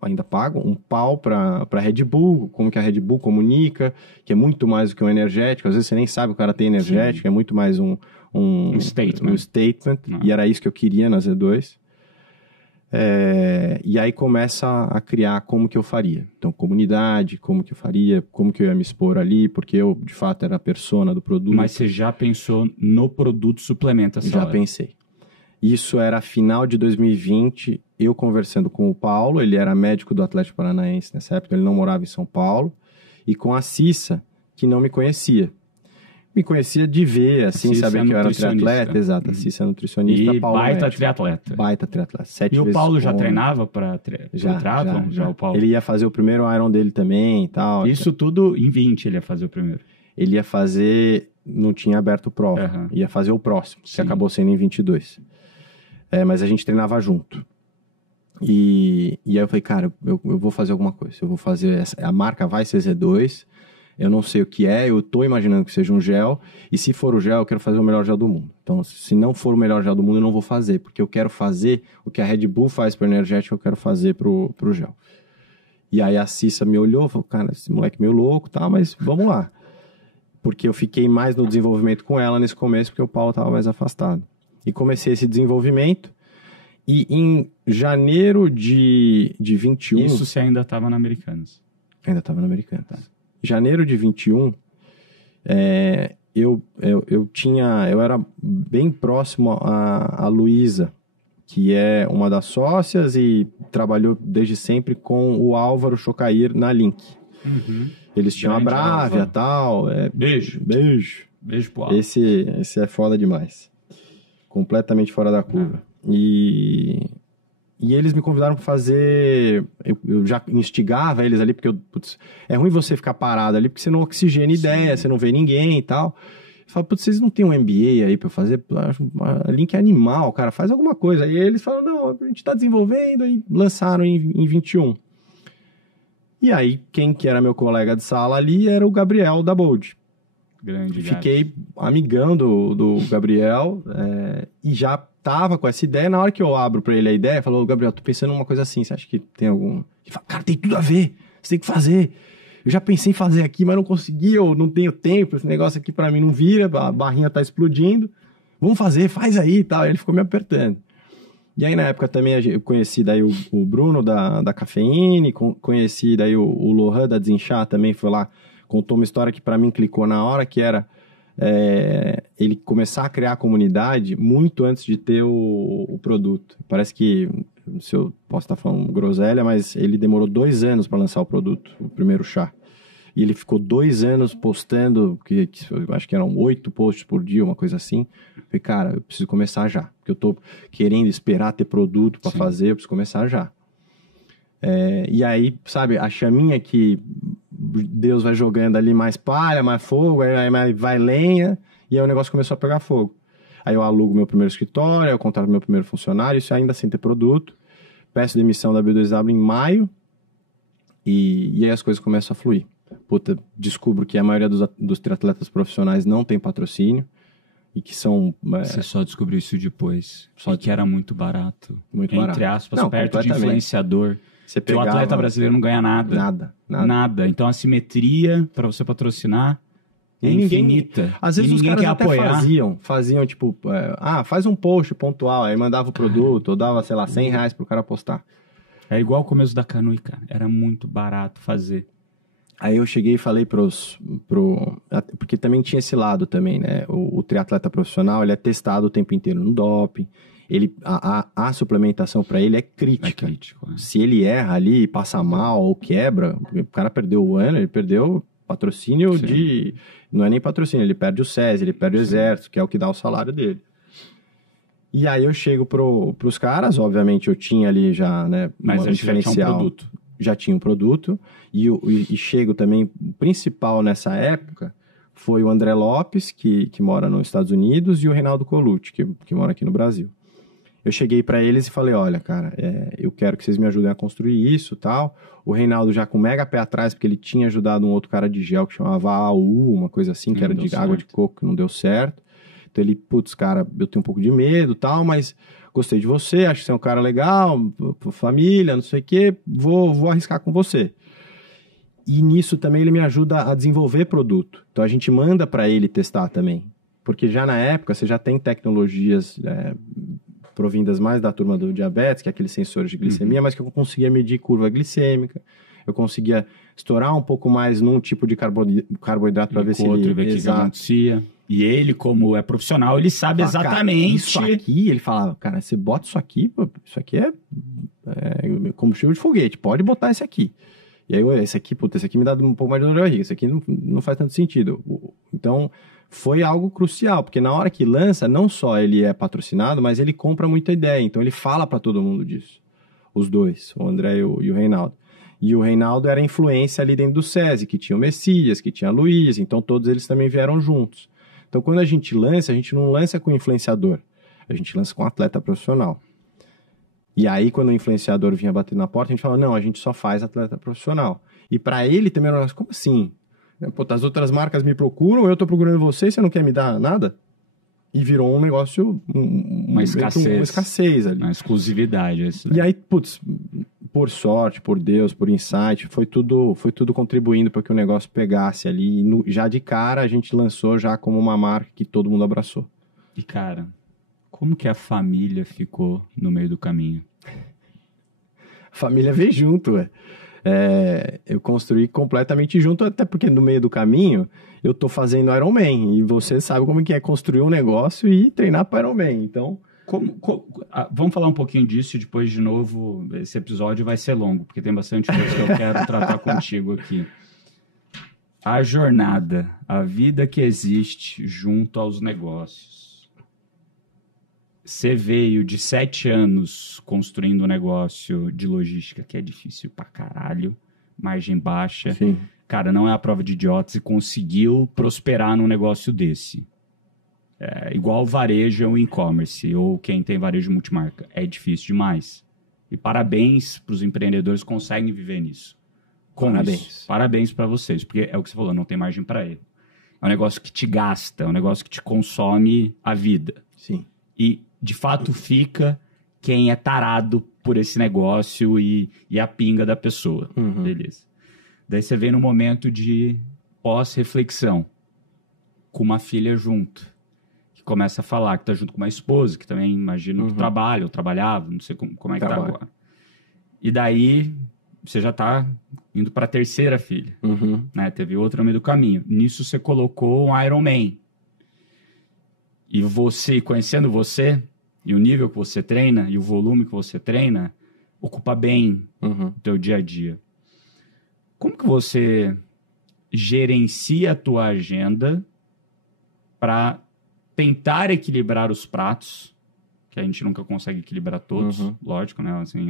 ainda pago um pau para Red Bull, como que a Red Bull comunica, que é muito mais do que um energético. Às vezes você nem sabe que o cara tem energético, é muito mais um statement. E era isso que eu queria na Z2. E aí começa a criar como que eu faria. Então, comunidade, como que eu faria, como que eu ia me expor ali, porque eu, de fato, era a persona do produto. Mas você já pensou no produto suplemento essa hora? Já pensei. Isso era final de 2020, eu conversando com o Paulo, ele era médico do Atlético Paranaense nessa época, ele não morava em São Paulo, e com a Cissa, que não me conhecia. Me conhecia de ver, assim, saber que eu era triatleta, exato, a Cissa é nutricionista. E Paulo baita triatleta. Baita triatleta, 7 vezes. E o Paulo já treinava para triatlon? Já. O Paulo. Ele ia fazer o primeiro Iron dele também e tal. Isso tudo em 20 ele ia fazer o primeiro? Ele ia fazer, não tinha aberto prova, ia fazer o próximo, que acabou sendo em 22. Mas a gente treinava junto. E aí eu falei, cara, eu vou fazer alguma coisa. Eu vou fazer, a marca vai ser Z2, eu não sei o que é, eu tô imaginando que seja um gel, e se for o gel, eu quero fazer o melhor gel do mundo. Então, se não for o melhor gel do mundo, eu não vou fazer, porque eu quero fazer o que a Red Bull faz para energético, eu quero fazer pro gel. E aí a Cissa me olhou e falou, cara, esse moleque é meio louco, tá, mas vamos lá. Porque eu fiquei mais no desenvolvimento com ela nesse começo, porque o Paulo estava mais afastado. E comecei esse desenvolvimento, e em janeiro de 21... Isso você ainda estava na Americanas? Ainda estava na Americanas. Tá. Janeiro de 21, eu era bem próximo a Luísa, que é uma das sócias e trabalhou desde sempre com o Álvaro Chocair na Link. Eles tinham a Bravia e tal. Beijo. Beijo pro Álvaro. Esse é foda demais. Completamente fora da curva. E eles me convidaram para fazer... Eu já instigava eles ali, porque é ruim você ficar parado ali, porque você não oxigena ideia, você não vê ninguém e tal. Eu falo, vocês não tem um MBA aí para eu fazer? A Link é animal, cara, faz alguma coisa. E eles falam, não, a gente tá desenvolvendo, e lançaram em 21. E aí, quem que era meu colega de sala ali era o Gabriel da Bold. Grande Fiquei amigão do Gabriel e já tava com essa ideia. Na hora que eu abro pra ele a ideia, falou, Gabriel, tô pensando numa coisa assim, você acha que tem algum... Ele fala, cara, tem tudo a ver, você tem que fazer. Eu já pensei em fazer aqui, mas não consegui, eu não tenho tempo, esse negócio aqui pra mim não vira, a barrinha tá explodindo. Vamos fazer, faz aí e tal. Aí ele ficou me apertando. E aí, na época, também eu conheci daí o Bruno da Cafeíne, conheci daí o Lohan da Desinchar, também foi lá, contou uma história que para mim clicou na hora, que era ele começar a criar a comunidade muito antes de ter o produto. Parece que, se eu posso estar falando groselha, mas ele demorou 2 anos para lançar o produto, o primeiro chá. E ele ficou 2 anos postando, que eu acho que eram 8 posts por dia, uma coisa assim. Eu falei, cara, eu preciso começar já. Porque eu tô querendo esperar ter produto para fazer, eu preciso começar já. E aí, sabe, a chaminha que Deus vai jogando ali mais palha, mais fogo, aí vai lenha, e aí o negócio começou a pegar fogo. Aí eu alugo meu primeiro escritório, eu contrato meu primeiro funcionário, isso ainda sem ter produto. Peço demissão da B2W em maio, e aí as coisas começam a fluir. Puta, descubro que a maioria dos triatletas profissionais não tem patrocínio e que são... Você só descobriu isso depois, só que era muito barato. Muito Entre barato. aspas, Não, perto de influenciador. Você que o atleta brasileiro não ganha nada. Nada. Então a simetria para você patrocinar é infinita. Às vezes os caras até apoiar. faziam tipo, faz um post pontual, aí mandava o produto, ou dava, sei lá, R$100 pro cara postar. É igual o começo da Canoe, cara. Era muito barato fazer. Aí eu cheguei e falei porque também tinha esse lado também, né? O triatleta profissional, ele é testado o tempo inteiro no doping. A suplementação para ele é crítica. É crítico, Se ele erra ali, passa mal ou quebra, o cara perdeu o ano, ele perdeu patrocínio de... Não é nem patrocínio, ele perde o SESI, ele perde o Exército, que é o que dá o salário dele. E aí eu chego pros caras, obviamente eu tinha ali já, né, mas um diferencial. Já tinha um produto. E chego também, o principal nessa época foi o André Lopes, que mora nos Estados Unidos, e o Reinaldo Colucci, que mora aqui no Brasil. Eu cheguei para eles e falei, olha, cara, eu quero que vocês me ajudem a construir isso e tal. O Reinaldo já com mega pé atrás, porque ele tinha ajudado um outro cara de gel que chamava AU, uma coisa assim, que era de água de coco, que não deu certo. Então ele, putz, cara, eu tenho um pouco de medo e tal, mas gostei de você, acho que você é um cara legal, família, não sei o quê, vou arriscar com você. E nisso também ele me ajuda a desenvolver produto. Então a gente manda para ele testar também. Porque já na época você já tem tecnologias provindas mais da turma do diabetes, que é aqueles sensores de glicemia, mas que eu conseguia medir curva glicêmica, eu conseguia estourar um pouco mais num tipo de carboidrato para ver se ele... ver o que acontecia. E ele, como é profissional, ele sabe exatamente... Cara, isso aqui, ele falava, cara, você bota isso aqui, isso aqui é combustível de foguete, pode botar esse aqui. E aí, esse aqui me dá um pouco mais de dor de barriga, esse aqui não faz tanto sentido. Então, foi algo crucial, porque na hora que lança, não só ele é patrocinado, mas ele compra muita ideia, então ele fala para todo mundo disso. Os dois, o André e o Reinaldo. E o Reinaldo era influência ali dentro do SESI, que tinha o Messias, que tinha a Luiz, então todos eles também vieram juntos. Então, quando a gente não lança com influenciador, a gente lança com atleta profissional. E aí, quando o influenciador vinha bater na porta, a gente fala, não, a gente só faz atleta profissional. E para ele também era um negócio, como assim? Pô, as outras marcas me procuram, eu tô procurando você, você não quer me dar nada? E virou um negócio... Uma escassez. Uma escassez ali. Uma exclusividade. E aí, putz, por sorte, por Deus, por insight, foi tudo contribuindo para que o negócio pegasse ali. E já de cara, a gente lançou já como uma marca que todo mundo abraçou. E, cara, como que a família ficou no meio do caminho? A família veio junto, eu construí completamente junto, até porque no meio do caminho eu tô fazendo Ironman, e você sabe como que é construir um negócio e treinar para Ironman, então... Vamos falar um pouquinho disso e depois, de novo, esse episódio vai ser longo, porque tem bastante coisa que eu quero tratar contigo aqui. A jornada, a vida que existe junto aos negócios. Você veio de 7 anos construindo um negócio de logística, que é difícil pra caralho, margem baixa. Sim. Cara, não é a prova de idiotas, e conseguiu prosperar num negócio desse. Igual varejo ou e-commerce, ou quem tem varejo multimarca. É difícil demais. E parabéns para os empreendedores que conseguem viver nisso. Parabéns para vocês, porque é o que você falou, não tem margem para erro. É um negócio que te gasta, é um negócio que te consome a vida. Sim. E, de fato, fica quem é tarado por esse negócio e a pinga da pessoa. Uhum. Beleza. Daí você vem no momento de pós-reflexão, com uma filha junto, que começa a falar que tá junto com uma esposa, que também, imagino, que trabalha, ou trabalhava, não sei como é que tá agora. E daí, você já tá indo pra terceira filha, né? Teve outra no meio do caminho. Nisso, você colocou um Iron Man. E você, conhecendo você, e o nível que você treina, e o volume que você treina, ocupa bem o teu dia a dia. Como que você gerencia a tua agenda para tentar equilibrar os pratos, que a gente nunca consegue equilibrar todos, lógico, né? Assim,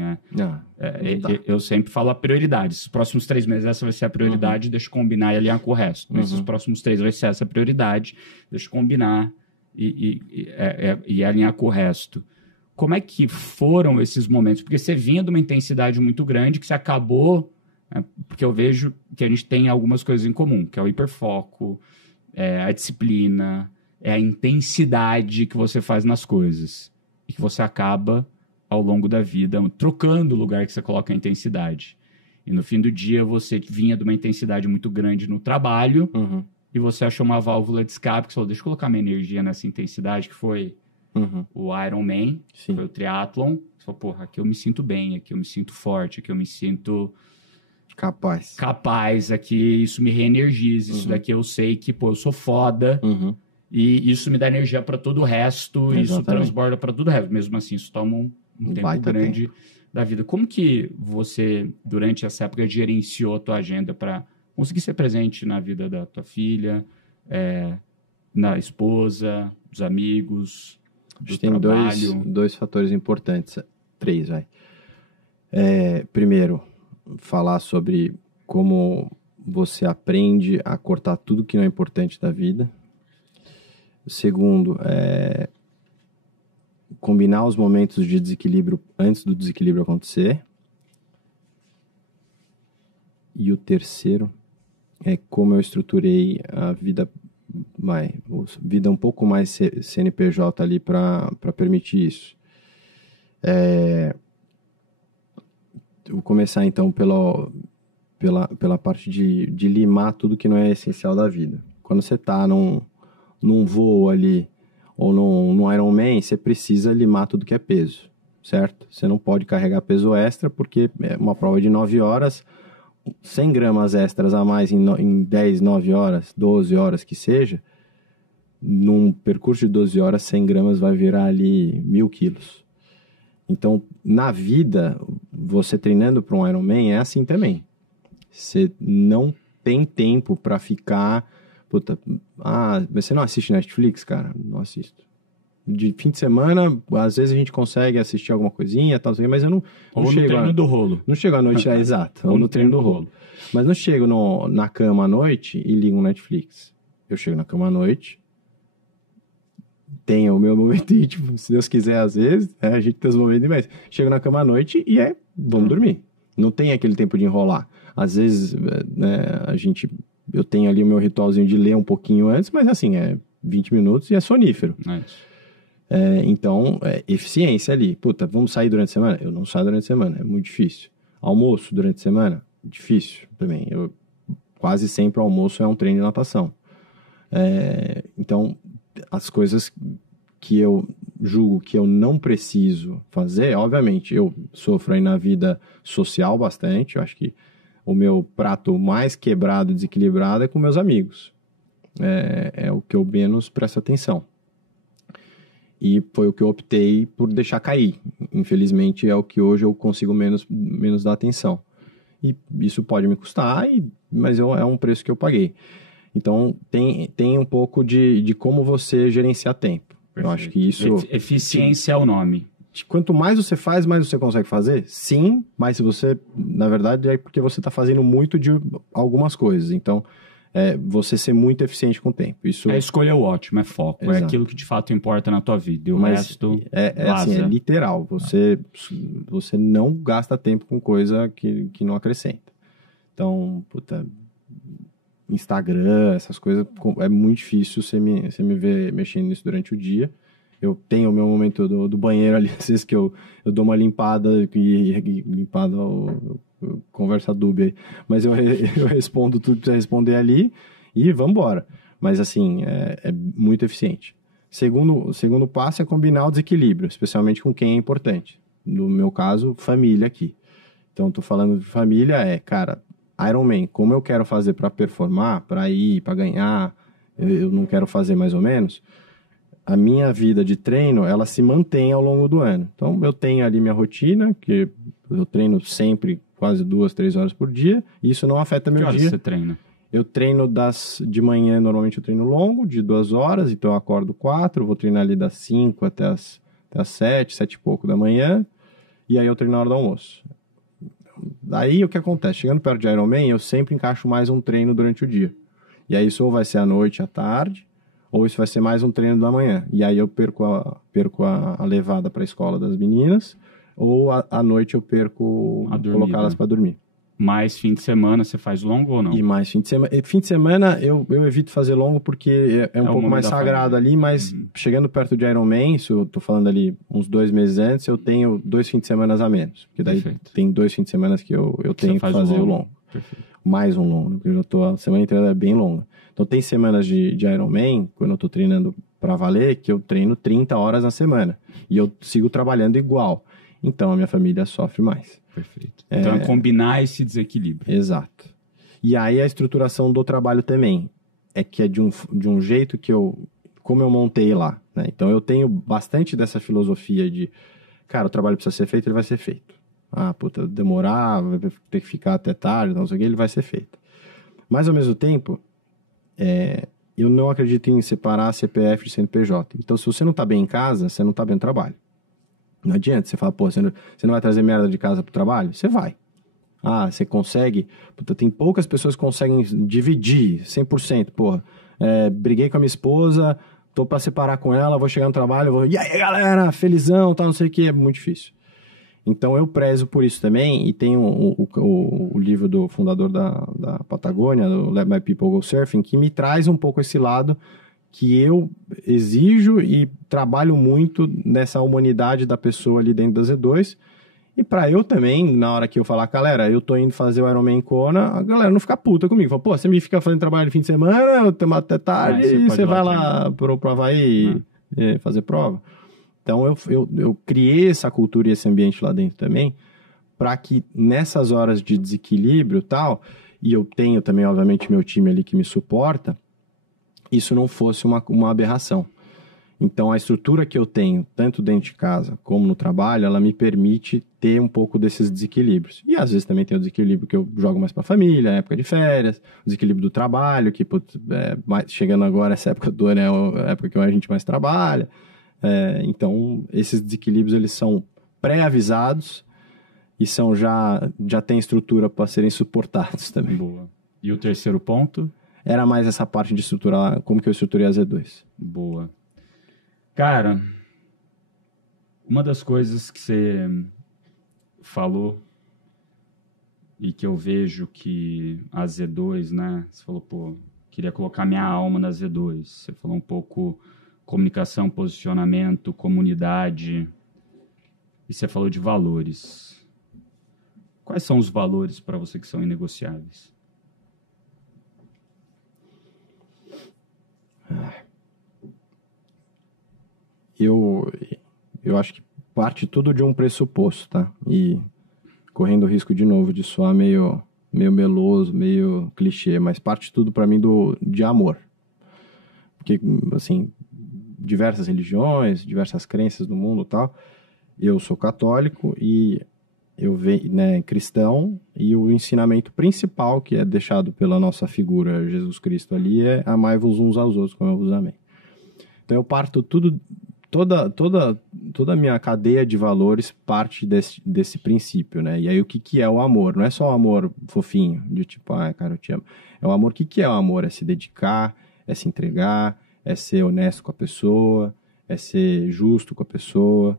eu sempre falo a prioridade. Os próximos 3 meses essa vai ser a prioridade, deixa eu combinar e alinhar com o resto. Nesses próximos 3 vai ser essa a prioridade, deixa eu combinar e alinhar com o resto. Como é que foram esses momentos? Porque você vinha de uma intensidade muito grande que você acabou... porque eu vejo que a gente tem algumas coisas em comum, que é o hiperfoco, a disciplina, é a intensidade que você faz nas coisas. E que você acaba, ao longo da vida, trocando o lugar que você coloca a intensidade. E no fim do dia, você vinha de uma intensidade muito grande no trabalho, e você achou uma válvula de escape, que você falou, deixa eu colocar minha energia nessa intensidade, que foi o Iron Man, foi o triatlon. Você falou, porra, aqui eu me sinto bem, aqui eu me sinto forte, aqui eu me sinto... Capaz, aqui isso me reenergiza, isso daqui eu sei que, pô, eu sou foda, e isso me dá energia para todo o resto, e isso transborda para todo o resto. Mesmo assim, isso toma um tempo grande da vida. Como que você, durante essa época, gerenciou a tua agenda para conseguir ser presente na vida da tua filha, na esposa, dos amigos, do trabalho? Tem dois fatores importantes, 3, vai. Primeiro, falar sobre como você aprende a cortar tudo que não é importante da vida. Segundo, combinar os momentos de desequilíbrio antes do desequilíbrio acontecer. E o terceiro é como eu estruturei a vida um pouco mais CNPJ ali para permitir isso. Vou começar então pela parte de limar tudo que não é essencial da vida. Quando você está num voo ali, ou num Ironman, você precisa limar tudo que é peso, certo? Você não pode carregar peso extra, porque é uma prova de 9 horas, 100 gramas extras a mais em 10, 9 horas, 12 horas que seja, num percurso de 12 horas, 100 gramas vai virar ali 1.000 quilos. Então, na vida, você treinando para um Ironman é assim também. Você não tem tempo para ficar... Puta, você não assiste Netflix, cara? Não assisto. De fim de semana, às vezes a gente consegue assistir alguma coisinha, tal, mas eu não ou no chego treino do rolo. Não chego à noite, exato. Ou no treino do rolo. Mas não chego na cama à noite e ligo o Netflix. Eu chego na cama à noite, tenho o meu momento íntimo, se Deus quiser, às vezes, a gente tem os momentos demais. Chego na cama à noite e vamos dormir. Não tem aquele tempo de enrolar. Às vezes, eu tenho ali o meu ritualzinho de ler um pouquinho antes, mas assim, 20 minutos e é sonífero. Então, eficiência ali. Puta, vamos sair durante a semana? Eu não saio durante a semana, é muito difícil. Almoço durante a semana? Difícil também. Quase sempre o almoço é um treino de natação. Então, as coisas que eu julgo que eu não preciso fazer, obviamente, eu sofro aí na vida social bastante, eu acho que o meu prato mais quebrado, desequilibrado é com meus amigos. É o que eu menos presto atenção. E foi o que eu optei por deixar cair. Infelizmente, é o que hoje eu consigo menos dar atenção. E isso pode me custar, mas é um preço que eu paguei. Então, tem um pouco de como você gerenciar tempo. Perfeito. Eu acho que isso... Eficiência é o nome. Quanto mais você faz, mais você consegue fazer? Sim, mas se você... Na verdade, é porque você está fazendo muito de algumas coisas. Então, você ser muito eficiente com o tempo. Isso... escolha o ótimo, é foco. Exato. É aquilo que de fato importa na tua vida. E o resto assim, é literal. Você não gasta tempo com coisa que não acrescenta. Então, puta... Instagram, essas coisas, é muito difícil você me ver mexendo nisso durante o dia. Eu tenho o meu momento do banheiro ali, às vezes que eu dou uma limpada, limpada, conversa dúbia aí. Mas eu respondo tudo que precisa responder ali e vamos embora. Mas, assim, é muito eficiente. O segundo passo é combinar o desequilíbrio, especialmente com quem é importante. No meu caso, família aqui. Então, tô falando de família, cara, Ironman, como eu quero fazer para performar, para ir, para ganhar, eu não quero fazer mais ou menos, a minha vida de treino, ela se mantém ao longo do ano. Então, eu tenho ali minha rotina, que eu treino sempre quase 2, 3 horas por dia, e isso não afeta meu dia. Que horas você treina? Eu treino de manhã, normalmente eu treino longo, de 2 horas, então eu acordo 4, vou treinar ali das 5 até as 7, 7 e pouco da manhã, e aí eu treino na hora do almoço. Daí o que acontece? Chegando perto de Ironman, eu sempre encaixo mais um treino durante o dia. E aí isso ou vai ser à noite, à tarde, ou isso vai ser mais um treino da manhã. E aí eu perco a levada para a escola das meninas, ou à noite eu perco colocá-las para dormir. Mais fim de semana você faz longo ou não? E mais fim de semana. Fim de semana eu evito fazer longo porque é um pouco mais sagrado ali, mas chegando perto de Ironman, se eu tô falando ali uns 2 meses antes, eu tenho 2 fins de semana a menos. Porque daí tem 2 fins de semana que eu tenho que fazer o longo. Perfeito. Mais um longo, porque eu já tô, a semana inteira é bem longa. Então tem semanas de Ironman, quando eu tô treinando pra valer, que eu treino 30 horas na semana. E eu sigo trabalhando igual. Então a minha família sofre mais. Perfeito. Então é combinar esse desequilíbrio. Exato. E aí a estruturação do trabalho também é que é de um jeito que como eu montei lá, né? Então eu tenho bastante dessa filosofia de, cara, o trabalho precisa ser feito, ele vai ser feito. Ah, puta, demorar, vai ter que ficar até tarde, não sei o que, ele vai ser feito. Mas ao mesmo tempo, eu não acredito em separar CPF de CNPJ. Então se você não tá bem em casa, você não tá bem no trabalho. Não adianta, você fala, pô, você não vai trazer merda de casa pro trabalho? Você vai. Ah, você consegue? Puta, tem poucas pessoas que conseguem dividir 100%, porra. Briguei com a minha esposa, tô pra separar com ela, vou chegar no trabalho, e aí, galera, felizão, tal, não sei o que, é muito difícil. Então, eu prezo por isso também, e tem o livro do fundador da Patagônia, do Let My People Go Surfing, que me traz um pouco esse lado que eu exijo e trabalho muito nessa humanidade da pessoa ali dentro da Z2. E pra eu também, na hora que eu falar, galera, eu tô indo fazer o Ironman Kona, a galera não fica puta comigo. Fala, pô, você me fica fazendo trabalho de fim de semana, eu tomo até tarde e você vai lá pro Havaí fazer prova. Então eu criei essa cultura e esse ambiente lá dentro também, para que nessas horas de desequilíbrio e tal, e eu tenho também, obviamente, meu time ali que me suporta, isso não fosse uma aberração. Então, a estrutura que eu tenho, tanto dentro de casa como no trabalho, ela me permite ter um pouco desses desequilíbrios. E, às vezes, também tem o desequilíbrio que eu jogo mais para a família, época de férias, o desequilíbrio do trabalho, que, chegando agora, essa época do ano é a época que a gente mais trabalha. Então, esses desequilíbrios, eles são pré-avisados e já tem estrutura para serem suportados também. Boa. E o terceiro ponto? Era mais essa parte de estruturar, como que eu estruturei a Z2. Boa. Cara, uma das coisas que você falou e que eu vejo que a Z2, né? Você falou, pô, queria colocar minha alma na Z2. Você falou um pouco comunicação, posicionamento, comunidade. E você falou de valores. Quais são os valores para você que são inegociáveis? Eu acho que parte tudo de um pressuposto, tá? E correndo o risco de novo de soar meio meloso, meio clichê, mas parte tudo para mim de amor. Porque, assim, diversas religiões, diversas crenças do mundo e tal, eu sou católico e eu venho, né, cristão, e o ensinamento principal que é deixado pela nossa figura Jesus Cristo ali é amai-vos uns aos outros como eu vos amei. Então eu parto toda a minha cadeia de valores parte desse princípio, né? E aí o que é o amor? Não é só o amor fofinho, de tipo, cara, eu te amo. É o amor, o que é o amor? É se dedicar, é se entregar, é ser honesto com a pessoa, é ser justo com a pessoa.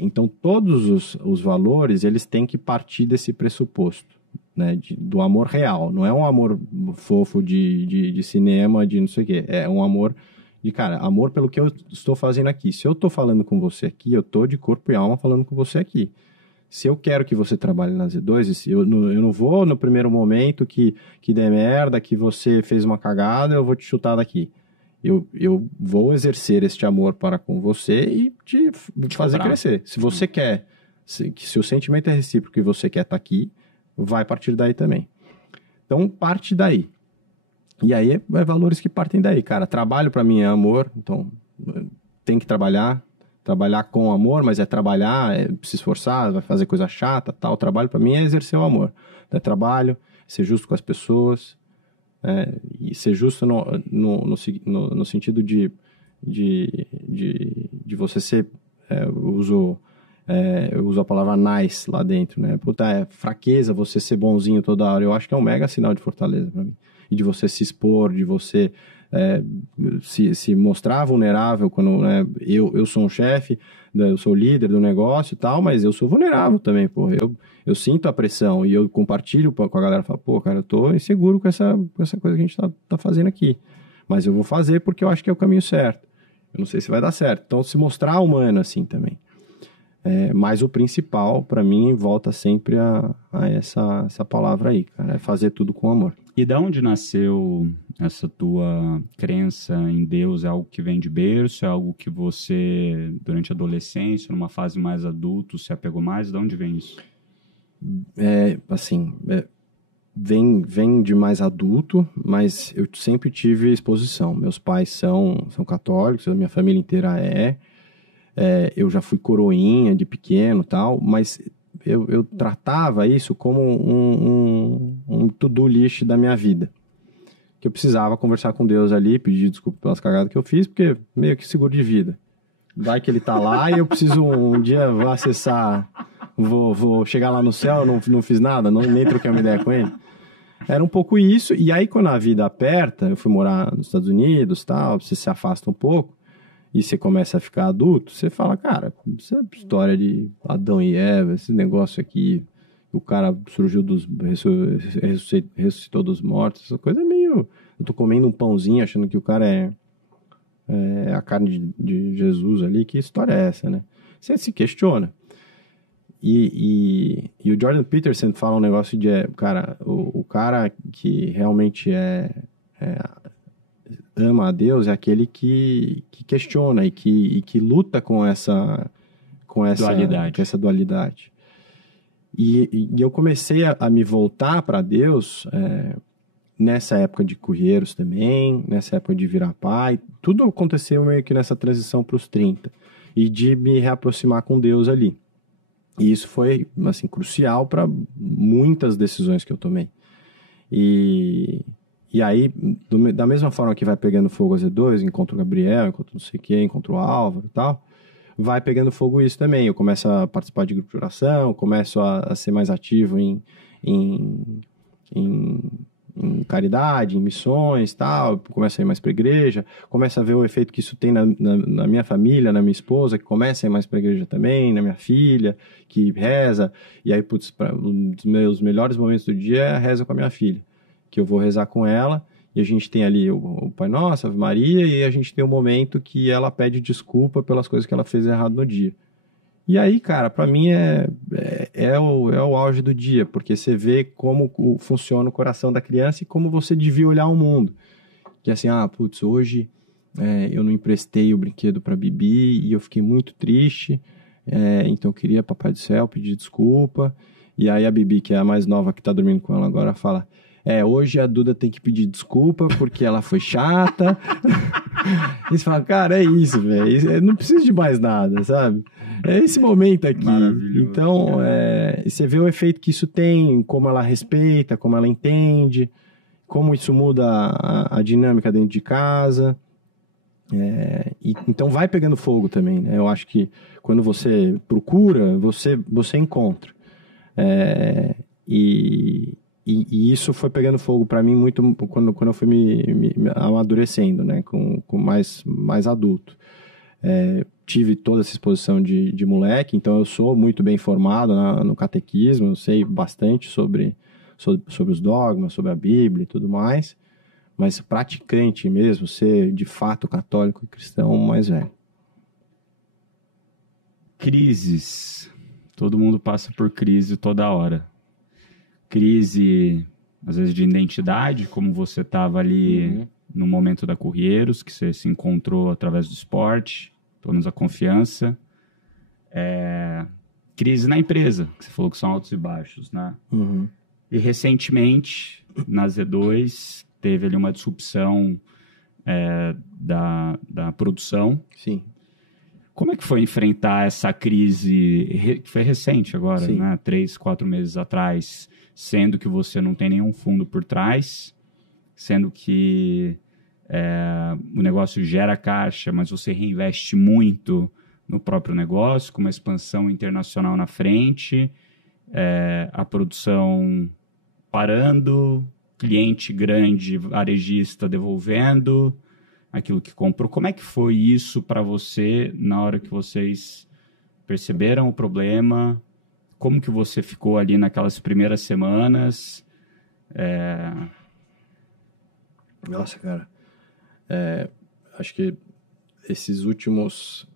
Então todos os valores, eles têm que partir desse pressuposto. né? Do amor real. Não é um amor fofo de cinema, de não sei o quê. É um amor de, cara, amor pelo que eu estou fazendo aqui. Se eu estou falando com você aqui, eu estou de corpo e alma falando com você aqui. Se eu quero que você trabalhe na Z2, eu não vou no primeiro momento que der merda, que você fez uma cagada, eu vou te chutar daqui. Eu vou exercer este amor para com você e te fazer crescer. Se você quer, se o sentimento é recíproco e você quer estar aqui, vai partir daí também. Então, parte daí. E aí, é valores que partem daí, cara. Trabalho para mim é amor, então tem que trabalhar com amor, mas é trabalhar, é se esforçar, vai fazer coisa chata, tal. Trabalho para mim é exercer o amor. É trabalho, ser justo com as pessoas, e ser justo no sentido de você ser, eu uso a palavra nice lá dentro, né? Puta, é fraqueza você ser bonzinho toda hora. Eu acho que é um mega sinal de fortaleza para mim. E de você se expor, de você se mostrar vulnerável quando, né, eu sou um chefe, eu sou líder do negócio e tal, mas eu sou vulnerável também, pô. Eu sinto a pressão e eu compartilho com a galera, falo, pô, cara, eu tô inseguro com essa coisa que a gente tá fazendo aqui, mas eu vou fazer porque eu acho que é o caminho certo. Eu não sei se vai dar certo. Então, se mostrar humano assim também. Mas o principal, para mim, volta sempre a essa palavra aí, cara, é fazer tudo com amor. E da onde nasceu essa tua crença em Deus? É algo que vem de berço? É algo que você, durante a adolescência, numa fase mais adulto, se apegou mais? Da onde vem isso? Vem de mais adulto, mas eu sempre tive exposição. Meus pais são católicos, a minha família inteira eu já fui coroinha de pequeno e tal, mas eu tratava isso como um to-do list da minha vida. Que eu precisava conversar com Deus ali, pedir desculpa pelas cagadas que eu fiz, porque meio que seguro de vida. Vai que ele tá lá e eu preciso um dia acessar, vou chegar lá no céu, não fiz nada, nem troquei uma ideia com ele. Era um pouco isso, e aí quando a vida aperta, eu fui morar nos Estados Unidos, tal, você se afasta um pouco, e você começa a ficar adulto, você fala, cara, essa história de Adão e Eva, esse negócio aqui, o cara surgiu ressuscitou dos mortos, essa coisa é meio... Eu tô comendo um pãozinho achando que o cara é a carne de Jesus ali, que história é essa, né? Você se questiona. E o Jordan Peterson fala um negócio de, cara, o cara que realmente ama a Deus é aquele que questiona e que luta com essa dualidade. E eu comecei a me voltar para Deus nessa época de Curreiros também, nessa época de virar pai. Tudo aconteceu meio que nessa transição para os 30 e de me reaproximar com Deus ali. E isso foi, assim, crucial para muitas decisões que eu tomei. E aí, da mesma forma que vai pegando fogo a Z2, encontro o Gabriel, encontro não sei o que, encontro o Álvaro e tal, vai pegando fogo isso também. Eu começo a participar de grupo de oração, começo a ser mais ativo em caridade, em missões, tal, começo a ir mais para a igreja, começo a ver o efeito que isso tem na minha família, na minha esposa, que começa a ir mais para a igreja também, na minha filha, que reza, e aí, um dos meus melhores momentos do dia é a reza com a minha filha, que eu vou rezar com ela, e a gente tem ali o Pai Nosso, a Ave Maria, e a gente tem um momento que ela pede desculpa pelas coisas que ela fez errado no dia. E aí, cara, pra mim é o auge do dia, porque você vê como funciona o coração da criança e como você devia olhar o mundo. Que assim, hoje eu não emprestei o brinquedo pra Bibi e eu fiquei muito triste, então eu queria, Papai do Céu, pedir desculpa. E aí a Bibi, que é a mais nova que tá dormindo com ela agora, fala... hoje a Duda tem que pedir desculpa porque ela foi chata. E você fala, cara, é isso, velho. Não precisa de mais nada, sabe? É esse momento aqui. Então, você vê o efeito que isso tem, como ela respeita, como ela entende, como isso muda a dinâmica dentro de casa. Então, vai pegando fogo também, né? Eu acho que quando você procura, você encontra. E isso foi pegando fogo para mim muito quando eu fui me amadurecendo, né? Com mais adulto. Tive toda essa exposição de moleque, então eu sou muito bem formado no catequismo, eu sei bastante sobre sobre os dogmas, sobre a Bíblia e tudo mais, mas praticante mesmo, ser de fato católico e cristão mais velho. Crises. Todo mundo passa por crise toda hora. Crise, às vezes, de identidade, como você estava ali no momento da Correiros, que você se encontrou através do esporte, pelo menos a confiança. Crise na empresa, que você falou que são altos e baixos, né? E recentemente, na Z2, teve ali uma disrupção da produção. Sim. Como é que foi enfrentar essa crise, que foi recente agora, Sim. né? 3, 4 meses atrás, sendo que você não tem nenhum fundo por trás, sendo que o negócio gera caixa, mas você reinveste muito no próprio negócio, com uma expansão internacional na frente, a produção parando, cliente grande, varejista devolvendo aquilo que comprou. Como é que foi isso para você na hora que vocês perceberam o problema? Como que você ficou ali naquelas primeiras semanas? Nossa, cara. Acho que esses últimos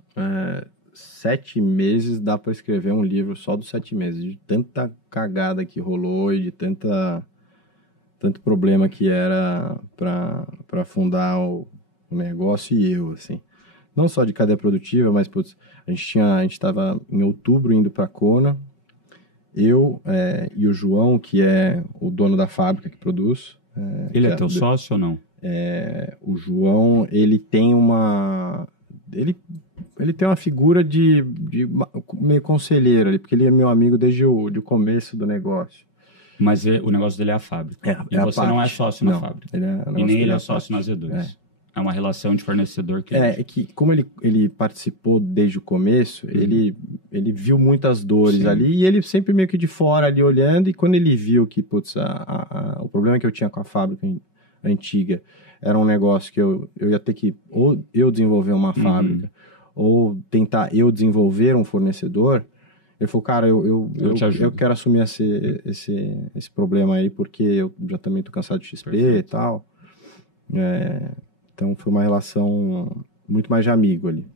7 meses dá para escrever um livro só dos 7 meses, de tanta cagada que rolou e de tanto problema que era para fundar o negócio e eu, assim. Não só de cadeia produtiva, mas, putz, a gente estava em outubro indo para a Kona, eu e o João, que é o dono da fábrica que produz. Ele é teu sócio ou não? O João, ele tem uma... Ele tem uma figura de meio conselheiro ali, porque ele é meu amigo desde o começo do negócio. Mas o negócio dele é a fábrica. E você não é sócio na fábrica. E nem ele é sócio na Z2. É uma relação de fornecedor que... É que como ele participou desde o começo, ele viu muitas dores ali, e ele sempre meio que de fora ali olhando, e quando ele viu que, putz, o problema que eu tinha com a fábrica antiga era um negócio que eu ia ter que ou eu desenvolver uma fábrica, ou tentar eu desenvolver um fornecedor, ele falou, cara, eu quero assumir esse problema aí, porque eu já também tô cansado de XP e tal. Então, foi uma relação muito mais de amigo ali.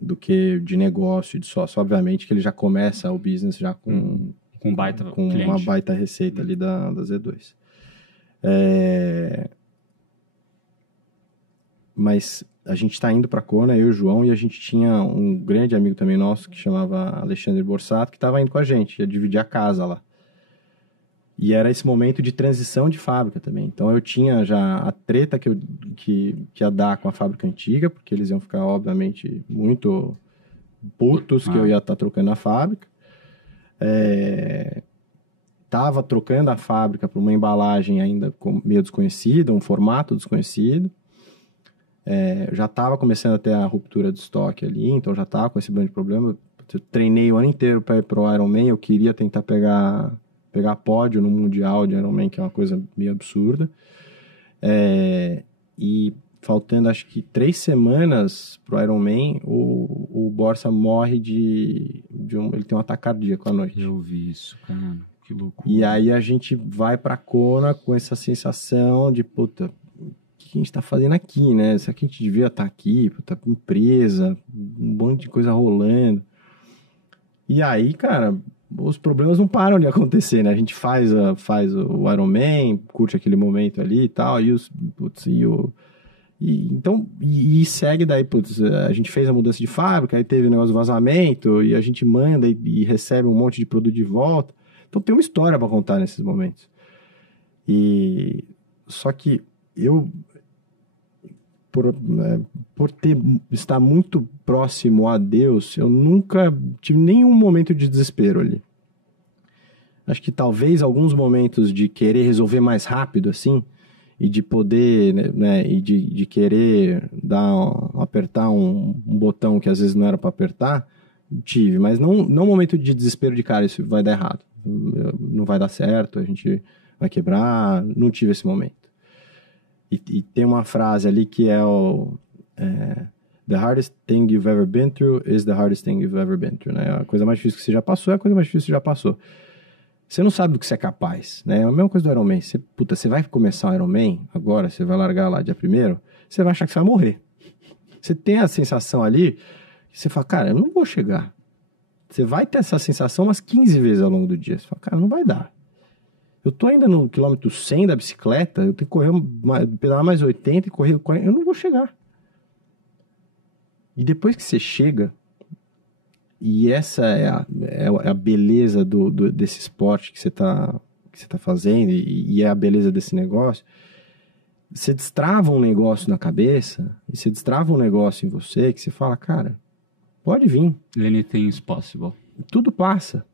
Do que de negócio, de sócio. Obviamente que ele já começa o business já com uma baita receita ali da Z2. Mas a gente está indo para a Kona, eu e o João, e a gente tinha um grande amigo também nosso, que chamava Alexandre Borsato, que estava indo com a gente, ia dividir a casa lá. E era esse momento de transição de fábrica também. Então, eu tinha já a treta que ia dar com a fábrica antiga, porque eles iam ficar, obviamente, muito putos que eu ia estar trocando a fábrica. Tava trocando a fábrica por uma embalagem ainda meio desconhecida, um formato desconhecido. Já estava começando a ter a ruptura de estoque ali, então já estava com esse grande problema. Eu treinei o ano inteiro para ir pro Ironman, eu queria tentar pegar pódio no Mundial de Ironman, que é uma coisa meio absurda. E faltando, acho que 3 semanas pro Ironman, o Borsa morre ele tem um ataque cardíaco à noite. Eu vi isso, cara. Que loucura. E aí a gente vai pra Kona com essa sensação de, puta, o que a gente tá fazendo aqui, né? Será que a gente devia estar aqui? Puta, empresa, um monte de coisa rolando. E aí, cara, os problemas não param de acontecer, né? A gente faz o Ironman, curte aquele momento ali e tal, e segue daí, putz, a gente fez a mudança de fábrica, aí teve o negócio do vazamento, e a gente manda e recebe um monte de produto de volta. Então tem uma história para contar nesses momentos. Só que eu, por estar muito próximo a Deus, eu nunca tive nenhum momento de desespero ali. Acho que talvez alguns momentos de querer resolver mais rápido, assim, e de poder, né, e de querer apertar um botão que às vezes não era para apertar, tive, mas não momento de desespero de, cara, isso vai dar errado, não vai dar certo, a gente vai quebrar, não tive esse momento. E tem uma frase ali que é the hardest thing you've ever been through is the hardest thing you've ever been through, né? A coisa mais difícil que você já passou é a coisa mais difícil que você já passou. Você não sabe do que você é capaz, né? É a mesma coisa do Ironman. Você vai começar o Ironman agora, você vai largar lá dia 1º, você vai achar que você vai morrer. Você tem a sensação ali, você fala, cara, eu não vou chegar. Você vai ter essa sensação umas 15 vezes ao longo do dia. Você fala, cara, não vai dar. Eu tô ainda no quilômetro 100 da bicicleta, eu tenho que correr, pedalar mais 80 e correr 40, eu não vou chegar. E depois que você chega, e essa é a beleza desse esporte que você tá fazendo, e é a beleza desse negócio, você destrava um negócio na cabeça, e você destrava um negócio em você, que você fala, cara, pode vir. Anything is possible. Tudo passa.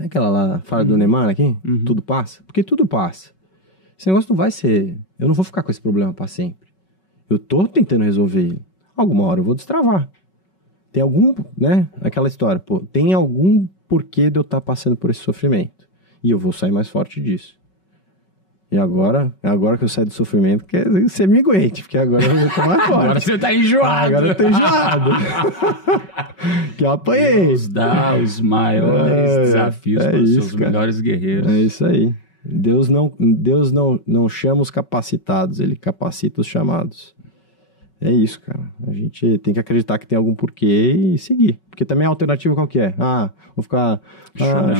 É aquela lá, fala do Neymar aqui? Tudo passa? Porque tudo passa. Esse negócio não vai ser... Eu não vou ficar com esse problema para sempre. Eu tô tentando resolver ele. Alguma hora eu vou destravar. Tem algum, né? Aquela história, pô, tem algum porquê de eu estar passando por esse sofrimento. E eu vou sair mais forte disso. E agora que eu saio do sofrimento, que você me aguente, porque agora eu vou ficar mais forte. Agora você tá enjoado. Agora eu tô enjoado. Que eu apanhei. Deus dá os maiores desafios para os seus melhores guerreiros. É isso aí. Deus não chama os capacitados, ele capacita os chamados. É isso, cara. A gente tem que acreditar que tem algum porquê e seguir. Porque também a alternativa qual que é? Vou ficar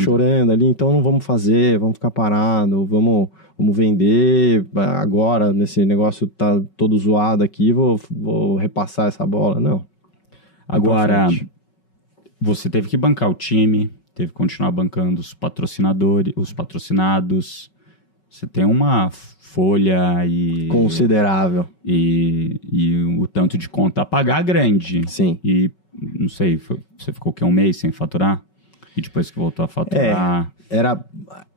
chorando ali, então não vamos fazer, vamos ficar parado, vamos vender agora, nesse negócio tá todo zoado aqui, vou repassar essa bola. Não. Agora, você teve que bancar o time, teve que continuar bancando os patrocinadores, os patrocinados. Você tem uma folha considerável. E o tanto de conta a pagar grande. Sim. E, não sei, você ficou o quê? Um mês sem faturar? E depois que voltou a faturar...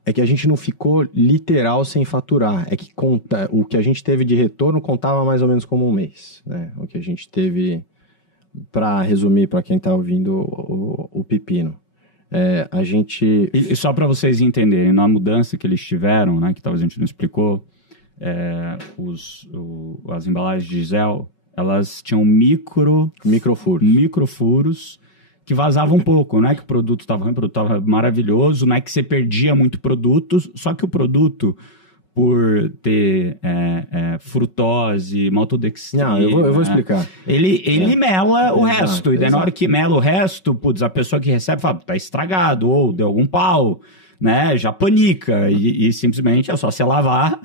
É que a gente não ficou literal sem faturar. É que o que a gente teve de retorno contava mais ou menos como um mês, né? O que a gente teve, para resumir, para quem está ouvindo o pepino. A gente... E só para vocês entenderem, na mudança que eles tiveram, né, que talvez a gente não explicou, as embalagens de gel, elas tinham microfuros que vazavam um pouco. Não é que o produto estava ruim, o produto estava maravilhoso, não é que você perdia muito produto, só que o produto, por ter frutose, maltodextrina... Não, eu vou explicar. Ele mela o resto. E daí, na hora que mela o resto, a pessoa que recebe fala, tá estragado, ou deu algum pau, né? Já panica. E simplesmente é só você lavar.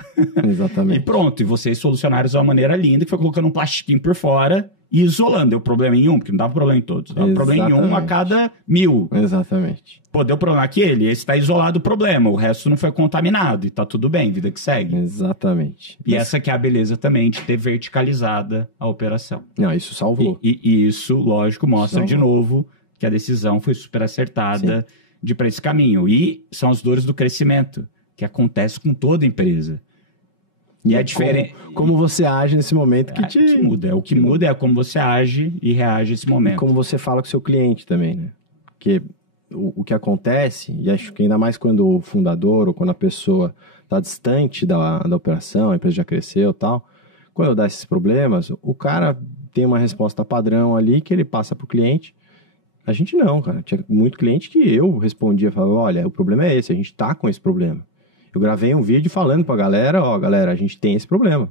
Exatamente. E pronto. E vocês solucionaram de uma maneira linda, que foi colocando um plastiquinho por fora e isolando. Deu problema em um, porque não dava problema em todos. Dava problema em um a cada 1000. Exatamente. Pô, deu problema naquele, esse tá isolado o problema, o resto não foi contaminado e tá tudo bem, vida que segue. Exatamente. E essa que é a beleza também de ter verticalizada a operação. Não, isso salvou. E isso, lógico, mostra de novo que a decisão foi super acertada de ir para esse caminho. E são as dores do crescimento, que acontece com toda empresa. E é diferente. Como você age nesse momento que muda. O que muda é como você age e reage nesse momento. E como você fala com o seu cliente também, né? Porque o que acontece, e acho que ainda mais quando o fundador ou quando a pessoa está distante da operação, a empresa já cresceu e tal, quando dá esses problemas, o cara tem uma resposta padrão ali que ele passa para o cliente. A gente não, cara. Tinha muito cliente que eu respondia, falava, olha, o problema é esse, a gente tá com esse problema. Eu gravei um vídeo falando pra galera, galera, a gente tem esse problema.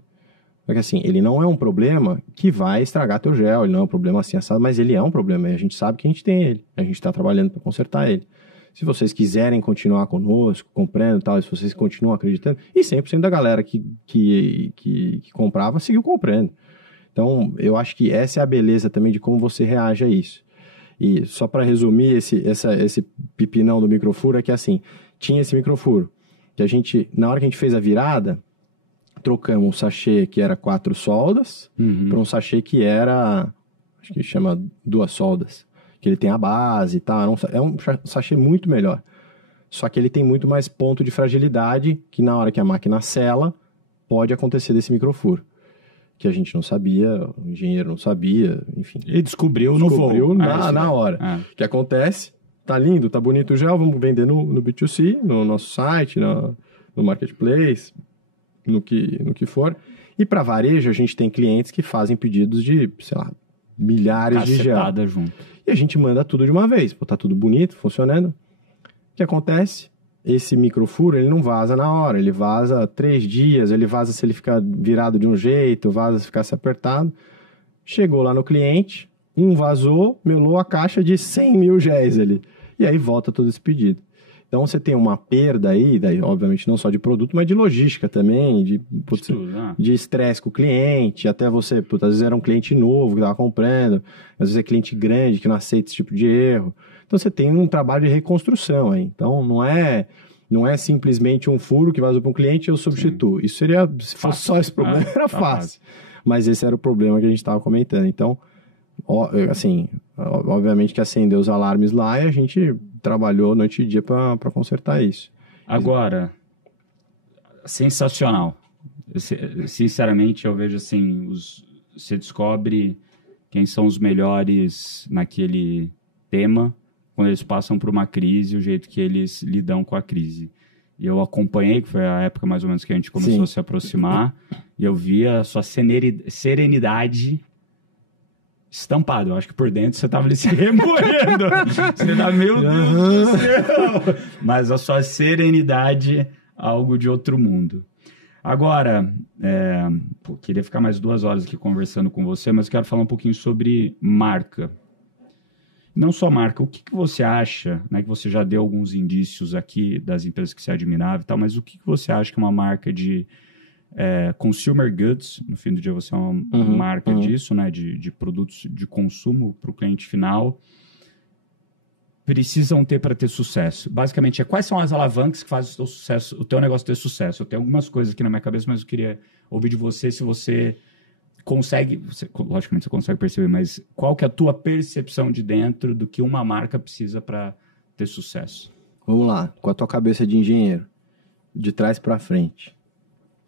Porque assim, ele não é um problema que vai estragar teu gel, ele não é um problema assim assado, mas ele é um problema e a gente sabe que a gente tem ele. A gente tá trabalhando para consertar ele. Se vocês quiserem continuar conosco, comprando e tal, se vocês continuam acreditando, e 100% da galera que comprava, seguiu comprando. Então, eu acho que essa é a beleza também de como você reage a isso. E só para resumir esse pipinão do microfuro, é que assim, tinha esse microfuro, que a gente, na hora que a gente fez a virada, trocamos um sachê que era 4 soldas para um sachê que era, acho que chama 2 soldas, que ele tem a base e tal, é um sachê muito melhor. Só que ele tem muito mais ponto de fragilidade, que na hora que a máquina sela, pode acontecer desse microfuro. Que a gente não sabia, o engenheiro não sabia, enfim. Ele descobriu no voo. Na hora. O que acontece? Tá lindo, tá bonito o gel, vamos vender no B2C, no nosso site, no Marketplace, no que for. E para varejo, a gente tem clientes que fazem pedidos de, sei lá, milhares de gel. Junto. E a gente manda tudo de uma vez. Pô, tá tudo bonito, funcionando. O que acontece? esse microfuro, ele não vaza na hora, ele vaza 3 dias, ele vaza se ele ficar virado de um jeito, vaza se ficar se apertado. Chegou lá no cliente, vazou, melou a caixa de 100 mil géis ali. E aí volta todo esse pedido. Então você tem uma perda aí, daí, obviamente não só de produto, mas de logística também, de estresse com o cliente, até você, às vezes era um cliente novo que estava comprando, às vezes é cliente grande que não aceita esse tipo de erro. Então você tem um trabalho de reconstrução aí. Então não é simplesmente um furo que vazou para um cliente e eu substituo. Sim. Isso seria, se fosse só esse problema, era fácil. Mas esse era o problema que a gente estava comentando. Então, assim, obviamente que acendeu os alarmes lá e a gente trabalhou noite e dia para consertar isso. Agora, sensacional. Sinceramente, eu vejo assim, você descobre quem são os melhores naquele tema quando eles passam por uma crise, o jeito que eles lidam com a crise. E eu acompanhei, que foi a época mais ou menos que a gente começou a se aproximar, e eu via a sua serenidade estampado. Eu acho que por dentro você estava ali se remoendo. Você tá, meu Deus do céu! Mas a sua serenidade, algo de outro mundo. Agora, queria ficar mais 2 horas aqui conversando com você, mas quero falar um pouquinho sobre marca. Não só marca, o que você acha, né, que você já deu alguns indícios aqui das empresas que você admirava e tal, mas o que você acha que é uma marca de consumer goods, no fim do dia você é uma marca disso, né, de produtos de consumo para o cliente final, precisam ter para ter sucesso? Basicamente, quais são as alavancas que fazem o teu negócio ter sucesso? Eu tenho algumas coisas aqui na minha cabeça, mas eu queria ouvir de você se você consegue, logicamente você consegue perceber, mas qual que é a tua percepção de dentro do que uma marca precisa para ter sucesso? Vamos lá, com a tua cabeça de engenheiro, de trás para frente.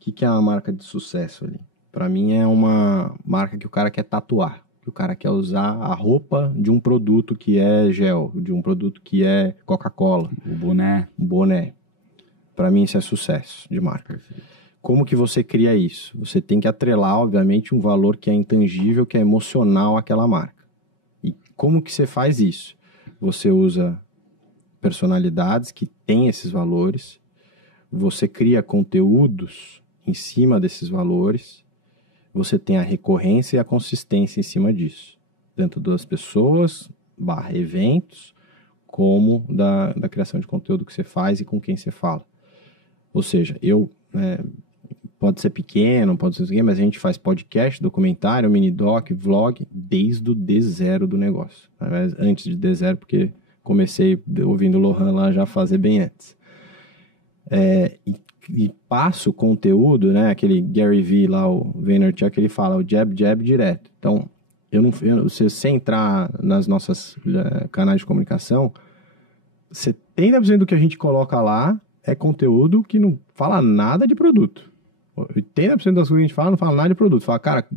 O que é uma marca de sucesso ali? Para mim é uma marca que o cara quer tatuar, que o cara quer usar a roupa de um produto que é gel, de um produto que é Coca-Cola. O boné. O boné. Para mim isso é sucesso de marca. Perfeito. Como que você cria isso? Você tem que atrelar, obviamente, um valor que é intangível, que é emocional àquela marca. E como que você faz isso? Você usa personalidades que têm esses valores, você cria conteúdos em cima desses valores, você tem a recorrência e a consistência em cima disso, tanto das pessoas, eventos, como da criação de conteúdo que você faz e com quem você fala. Ou seja, pode ser pequeno, pode ser mas a gente faz podcast, documentário, mini-doc, vlog, desde o D0 do negócio. Antes de D0, porque comecei ouvindo o Lohan lá já fazer bem antes. E passo conteúdo, né? Aquele Gary Vee lá, o Vaynerchuk, ele fala o jab, jab direto. Então, se você entrar nas nossas canais de comunicação, 70% do que a gente coloca lá é conteúdo que não fala nada de produto. 80% das coisas que a gente fala não fala nada de produto. Fala, cara,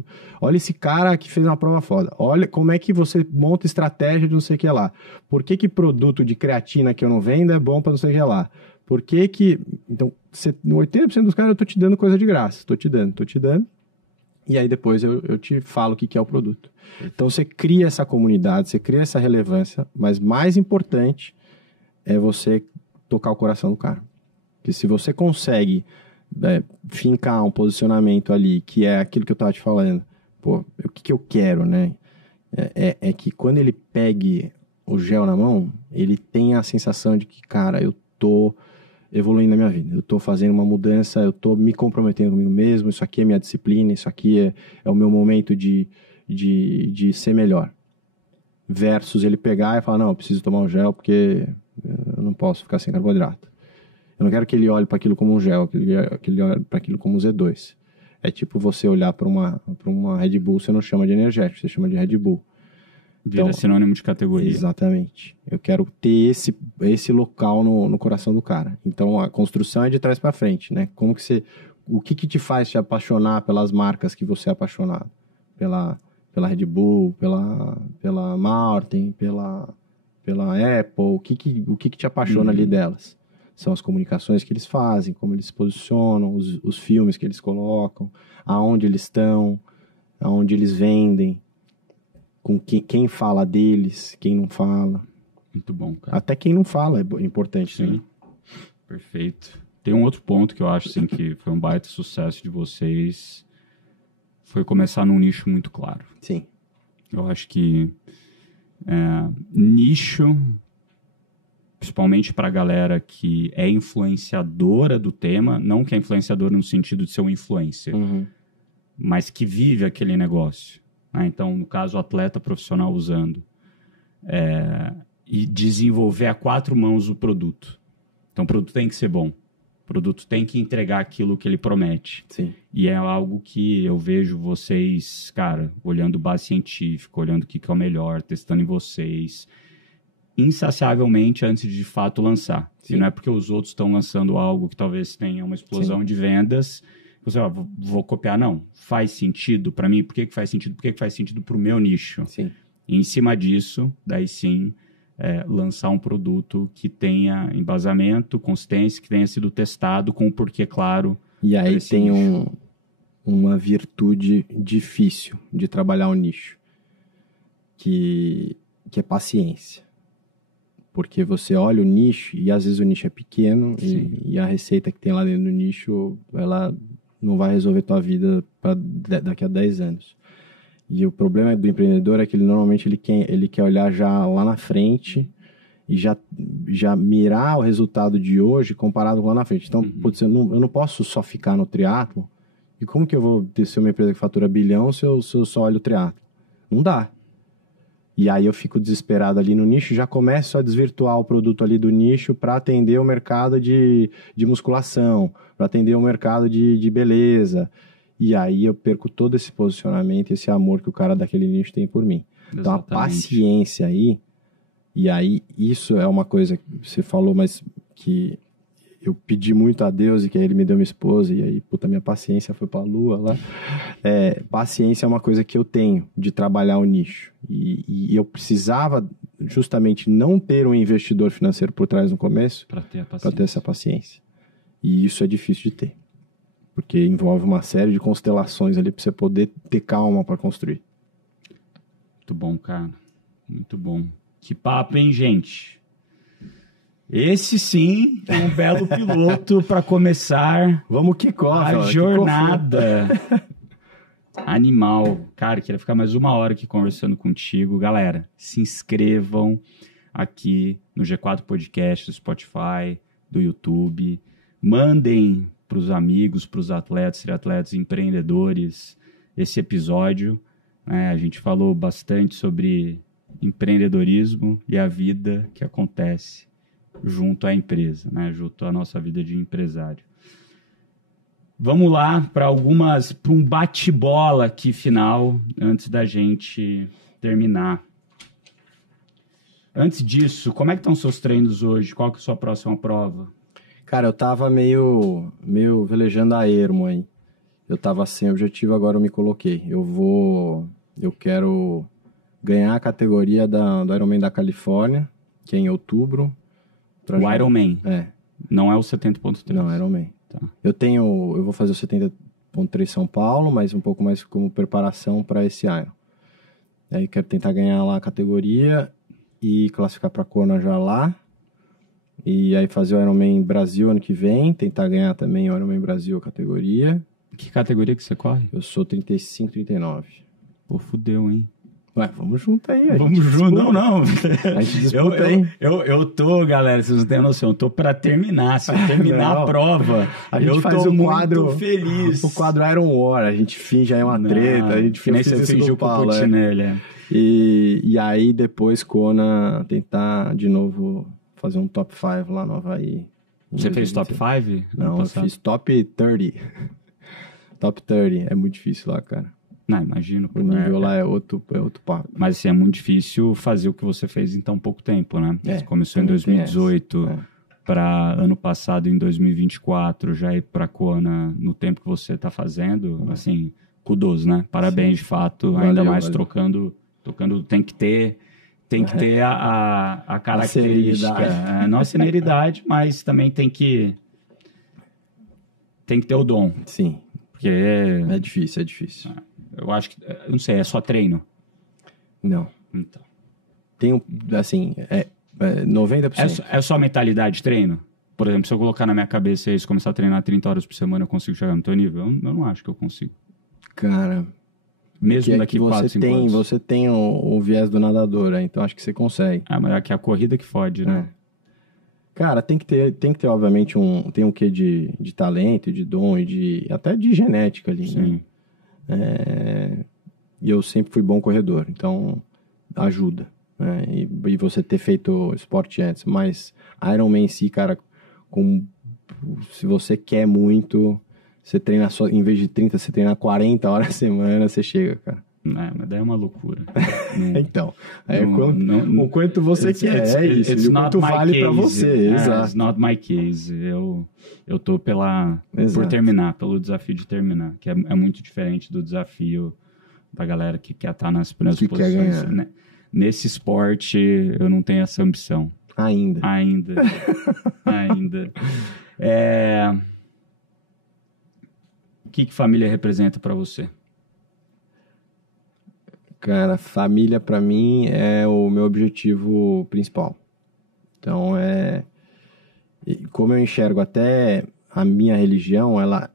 olha esse cara que fez uma prova foda. Olha como é que você monta estratégia de não sei o que lá. Por que produto de creatina que eu não vendo é bom para não sei o que lá? Por que... Então, 80% dos caras eu tô te dando coisa de graça. Tô te dando. E aí depois eu te falo o que é o produto. Então, você cria essa comunidade, você cria essa relevância, mas mais importante é você tocar o coração do cara. Porque se você consegue fincar um posicionamento ali, que é aquilo que eu estava te falando, o que eu quero, né? É que quando ele pegue o gel na mão, ele tenha a sensação de que, cara, eu tô evoluindo na minha vida, eu tô fazendo uma mudança, eu tô me comprometendo comigo mesmo, isso aqui é minha disciplina, isso aqui é o meu momento de ser melhor. Versus ele pegar e falar, não, eu preciso tomar um gel porque eu não posso ficar sem carboidrato. Eu não quero que ele olhe para aquilo como um gel, que ele olhe para aquilo como um Z2. É tipo você olhar para uma Red Bull, você não chama de energético, você chama de Red Bull. Vira sinônimo de categoria. Exatamente. Eu quero ter esse local no coração do cara. Então, a construção é de trás para frente, né? O que te faz te apaixonar pelas marcas que você é apaixonado? Pela Red Bull, pela Martin, pela Apple, o que te apaixona ali delas? São as comunicações que eles fazem, como eles se posicionam, os filmes que eles colocam, aonde eles estão, aonde eles vendem, com quem fala deles, quem não fala. Muito bom, cara. Até quem não fala é importante, sim. Né? Perfeito. Tem um outro ponto que eu acho assim, que foi um baita sucesso de vocês, foi começar num nicho muito claro. Sim. Eu acho que nicho, principalmente para a galera que é influenciadora do tema, não que é influenciadora no sentido de ser um influencer, mas que vive aquele negócio. Né? Então, no caso, o atleta profissional usando. E desenvolver a 4 mãos o produto. Então, o produto tem que ser bom. O produto tem que entregar aquilo que ele promete. Sim. E é algo que eu vejo vocês, cara, olhando base científica, olhando o que é o melhor, testando em vocês, insaciavelmente antes de fato lançar. Sim. E não é porque os outros estão lançando algo que talvez tenha uma explosão de vendas, você vou copiar. Não. Faz sentido para mim? Por que faz sentido? Por que faz sentido para o meu nicho? Sim. E em cima disso, daí sim, lançar um produto que tenha embasamento, consistência, que tenha sido testado com o porquê claro. E aí tem uma virtude difícil de trabalhar o nicho, que é paciência. Porque você olha o nicho e às vezes o nicho é pequeno e a receita que tem lá dentro do nicho, ela não vai resolver tua vida daqui a 10 anos. E o problema do empreendedor é que normalmente ele quer olhar já lá na frente e já mirar o resultado de hoje comparado com lá na frente. Então, putz, eu não posso só ficar no triatlo. E como que eu vou ter uma empresa que fatura bilhão se eu só olho o triatlo? Não dá. E aí eu fico desesperado ali no nicho, já começo a desvirtuar o produto ali do nicho para atender o mercado de musculação, para atender o mercado de beleza. E aí eu perco todo esse posicionamento, esse amor que o cara daquele nicho tem por mim. Exatamente. Então a paciência aí, e aí isso é uma coisa que você falou, mas que eu pedi muito a Deus e que aí ele me deu uma esposa, e aí, puta, minha paciência foi pra lua lá. Paciência é uma coisa que eu tenho de trabalhar o nicho. E eu precisava justamente não ter um investidor financeiro por trás no começo para ter essa paciência. E isso é difícil de ter. Porque envolve uma série de constelações ali para você poder ter calma para construir. Muito bom, cara. Muito bom. Que papo, hein, gente? Esse sim é um belo piloto para começar. Vamos que corre, a jornada. Animal. Cara, queria ficar mais 1 hora aqui conversando contigo. Galera, se inscrevam aqui no G4 Podcast, do Spotify, do YouTube. Mandem para os amigos, para os atletas, triatletas, empreendedores, esse episódio. Né? A gente falou bastante sobre empreendedorismo e a vida que acontece junto à empresa, né? Junto à nossa vida de empresário. Vamos lá para um bate-bola aqui final, antes da gente terminar. Antes disso, como é que estão seus treinos hoje? Qual que é a sua próxima prova? Cara, eu tava meio velejando a ermo aí. Eu tava sem objetivo, agora eu me coloquei. Eu quero ganhar a categoria do Ironman da Califórnia, que é em outubro. O Ironman? É. Não é o 70.3? Não, Ironman. Tá. Eu vou fazer o 70.3 São Paulo, mas um pouco mais como preparação para esse Iron. Aí quero tentar ganhar lá a categoria e classificar para a Kona já lá. E aí fazer o Ironman Brasil ano que vem, tentar ganhar também o Ironman Brasil a categoria. Que categoria que você corre? Eu sou 35, 39. Pô, fudeu, hein? Ué, vamos junto aí. Vamos junto. Não. A gente disputa aí. Eu tô, galera, vocês não têm noção, eu tô pra terminar. Se eu terminar a prova, a gente faz tô o muito quadro, feliz. O quadro Iron War, a gente finge aí uma treta, a gente nem você fingiu com o Putinelli. E aí depois Kona tentar de novo fazer um top 5 lá no Havaí. Você fez top 5? Não, eu fiz top 30. Top 30, é muito difícil lá, cara. Não, imagino. O nível lá é outro papo. Mas assim, é muito difícil fazer o que você fez em tão pouco tempo, né? Você começou em 2018 para ano passado, em 2024, já ir para Kona no tempo que você está fazendo. Assim, kudos, né? Parabéns, de fato. Valeu, ainda mais tocando, tem que ter a característica. Não a celeridade, mas também tem que ter o dom. Sim. Porque é difícil. Eu acho que, não sei, é só treino? Não. Então. Tem, assim, 90%. É só mentalidade de treino? Por exemplo, se eu colocar na minha cabeça isso, começar a treinar 30 horas por semana, eu consigo chegar no teu nível? Eu não acho que eu consigo. Cara, Mesmo daqui 4, 5 anos. Você tem o viés do nadador, né? Então acho que você consegue. Mas é que a corrida que fode, né? Cara, tem que ter obviamente, tem um quê de talento, de dom e até de genética ali, Sim. né? E eu sempre fui bom corredor, então ajuda, né? E você ter feito esporte antes, mas Ironman em si, cara, se você quer muito, você treina só, em vez de 30, você treina 40 horas por semana, você chega, cara. Mas daí é uma loucura. Então, o quanto você quer, é isso. It's o quanto vale case. pra você, exato. It's not my case. Eu tô por terminar, pelo desafio de terminar, que é muito diferente do desafio da galera que quer estar nas primeiras posições. Né? Nesse esporte, eu não tenho essa ambição. Ainda. O que família representa pra você? Cara, família pra mim é o meu objetivo principal. Então, como eu enxergo até a minha religião, ela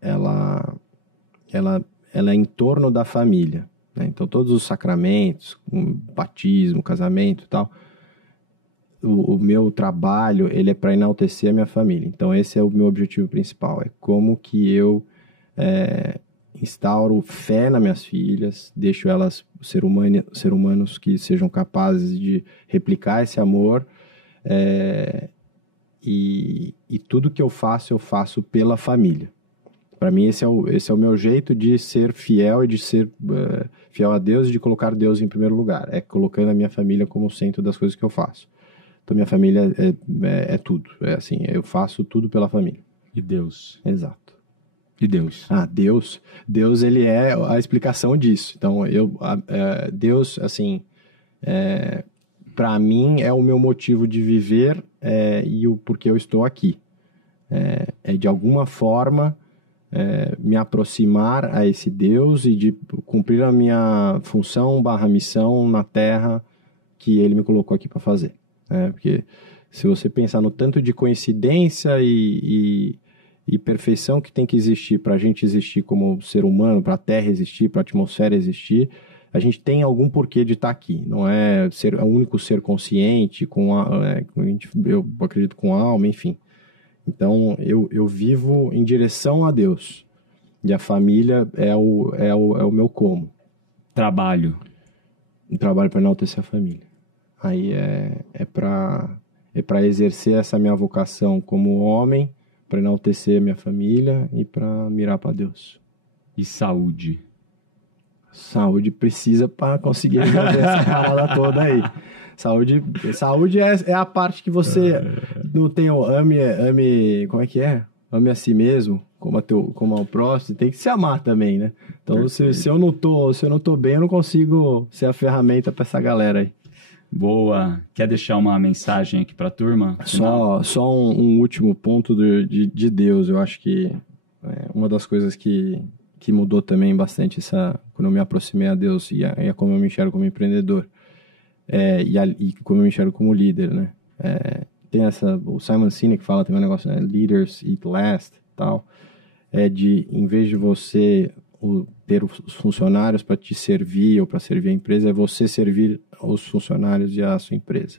é em torno da família, né? Então, todos os sacramentos, batismo, casamento e tal, o meu trabalho, ele é para enaltecer a minha família. Então, esse é o meu objetivo principal. É como que eu instauro fé nas minhas filhas, deixo elas ser humanos que sejam capazes de replicar esse amor, e tudo que eu faço pela família. Para mim, esse é o meu jeito de ser fiel e de ser fiel a Deus e de colocar Deus em primeiro lugar. É colocando a minha família como centro das coisas que eu faço. Então, minha família é tudo. É assim, eu faço tudo pela família. E Deus. Exato. E Deus? Deus, ele é a explicação disso. Então, Deus, assim, para mim, é o meu motivo de viver e o porquê eu estou aqui. De alguma forma, me aproximar a esse Deus e de cumprir a minha função / missão na Terra que Ele me colocou aqui para fazer. Porque se você pensar no tanto de coincidência e perfeição que tem que existir para a gente existir como ser humano, para a Terra existir, para a atmosfera existir, a gente tem algum porquê de estar aqui. Não é o único ser consciente, eu acredito com alma, enfim. Então, eu vivo em direção a Deus. E a família é o meu como. Trabalho. Um trabalho para enaltecer a família. Aí é para exercer essa minha vocação como homem, para enaltecer a minha família e para mirar para Deus. E saúde? Saúde precisa para conseguir resolver essa parada toda aí. Saúde é a parte que você não tem o ame, como é que é? Ame a si mesmo, como ao próximo, tem que se amar também, né? Então, se eu não tô bem, eu não consigo ser a ferramenta para essa galera aí. Boa. Quer deixar uma mensagem aqui para a turma? Só um último ponto de Deus. Eu acho que uma das coisas que mudou também bastante quando eu me aproximei a Deus e como eu me enxergo como empreendedor e como eu me enxergo como líder, né? Tem o Simon Sinek fala também um negócio, né? Leaders eat last, tal. Em vez de você ter os funcionários para te servir ou para servir a empresa, é você servir os funcionários e a sua empresa.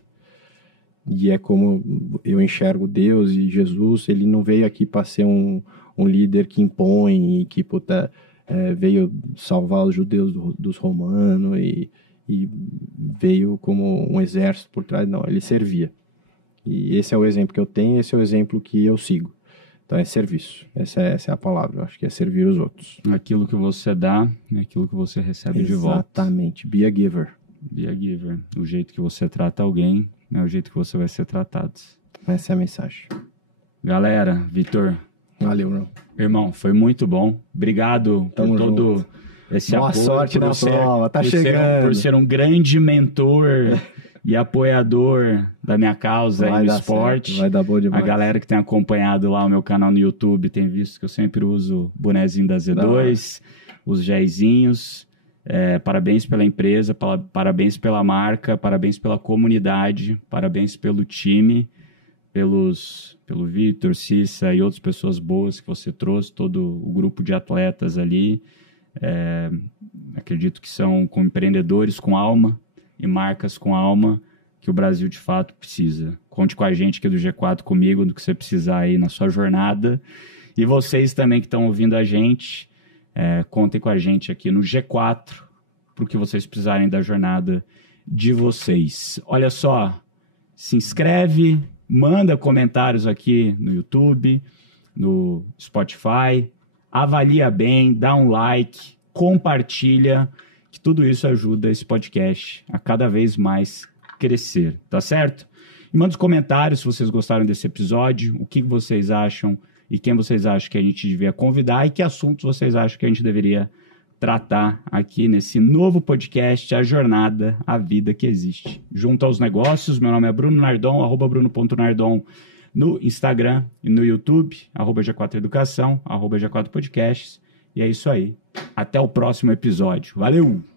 E é como eu enxergo Deus e Jesus. Ele não veio aqui para ser um líder que impõe e que veio salvar os judeus dos romanos e veio como um exército por trás. Não, ele servia. E esse é o exemplo que eu tenho, esse é o exemplo que eu sigo. Então é serviço, essa é a palavra, eu acho que é servir os outros. Aquilo que você dá, é aquilo que você recebe de volta. Exatamente, be a giver. Be a giver. O jeito que você trata alguém é o jeito que você vai ser tratado. Essa é a mensagem. Galera, Vitor. Valeu, irmão, foi muito bom. Obrigado por todo esse apoio. Boa sorte na prova, tá chegando. Por ser um grande mentor e apoiador da minha causa aí no esporte. Vai dar bom demais. A galera que tem acompanhado lá o meu canal no YouTube tem visto que eu sempre uso o bonezinho da Z2, os géisinhos. Parabéns pela empresa, parabéns pela marca, parabéns pela comunidade, parabéns pelo time. pelo Vitor, Cissa e outras pessoas boas que você trouxe, todo o grupo de atletas ali. Acredito que são com empreendedores com alma e marcas com alma que o Brasil de fato precisa. Conte com a gente aqui do G4 comigo, do que você precisar aí na sua jornada. E vocês também que estão ouvindo a gente, contem com a gente aqui no G4 para o que vocês precisarem da jornada de vocês. Olha só, se inscreve, manda comentários aqui no YouTube, no Spotify, avalia bem, dá um like, compartilha, que tudo isso ajuda esse podcast a cada vez mais crescer, tá certo? E manda os comentários se vocês gostaram desse episódio, o que vocês acham e quem vocês acham que a gente devia convidar e que assuntos vocês acham que a gente deveria tratar aqui nesse novo podcast, A Jornada, a Vida que Existe. Junto aos negócios, meu nome é Bruno Nardon, @bruno.nardon no Instagram e no YouTube, @G4 Educação, @G4 Podcasts. E é isso aí. Até o próximo episódio. Valeu!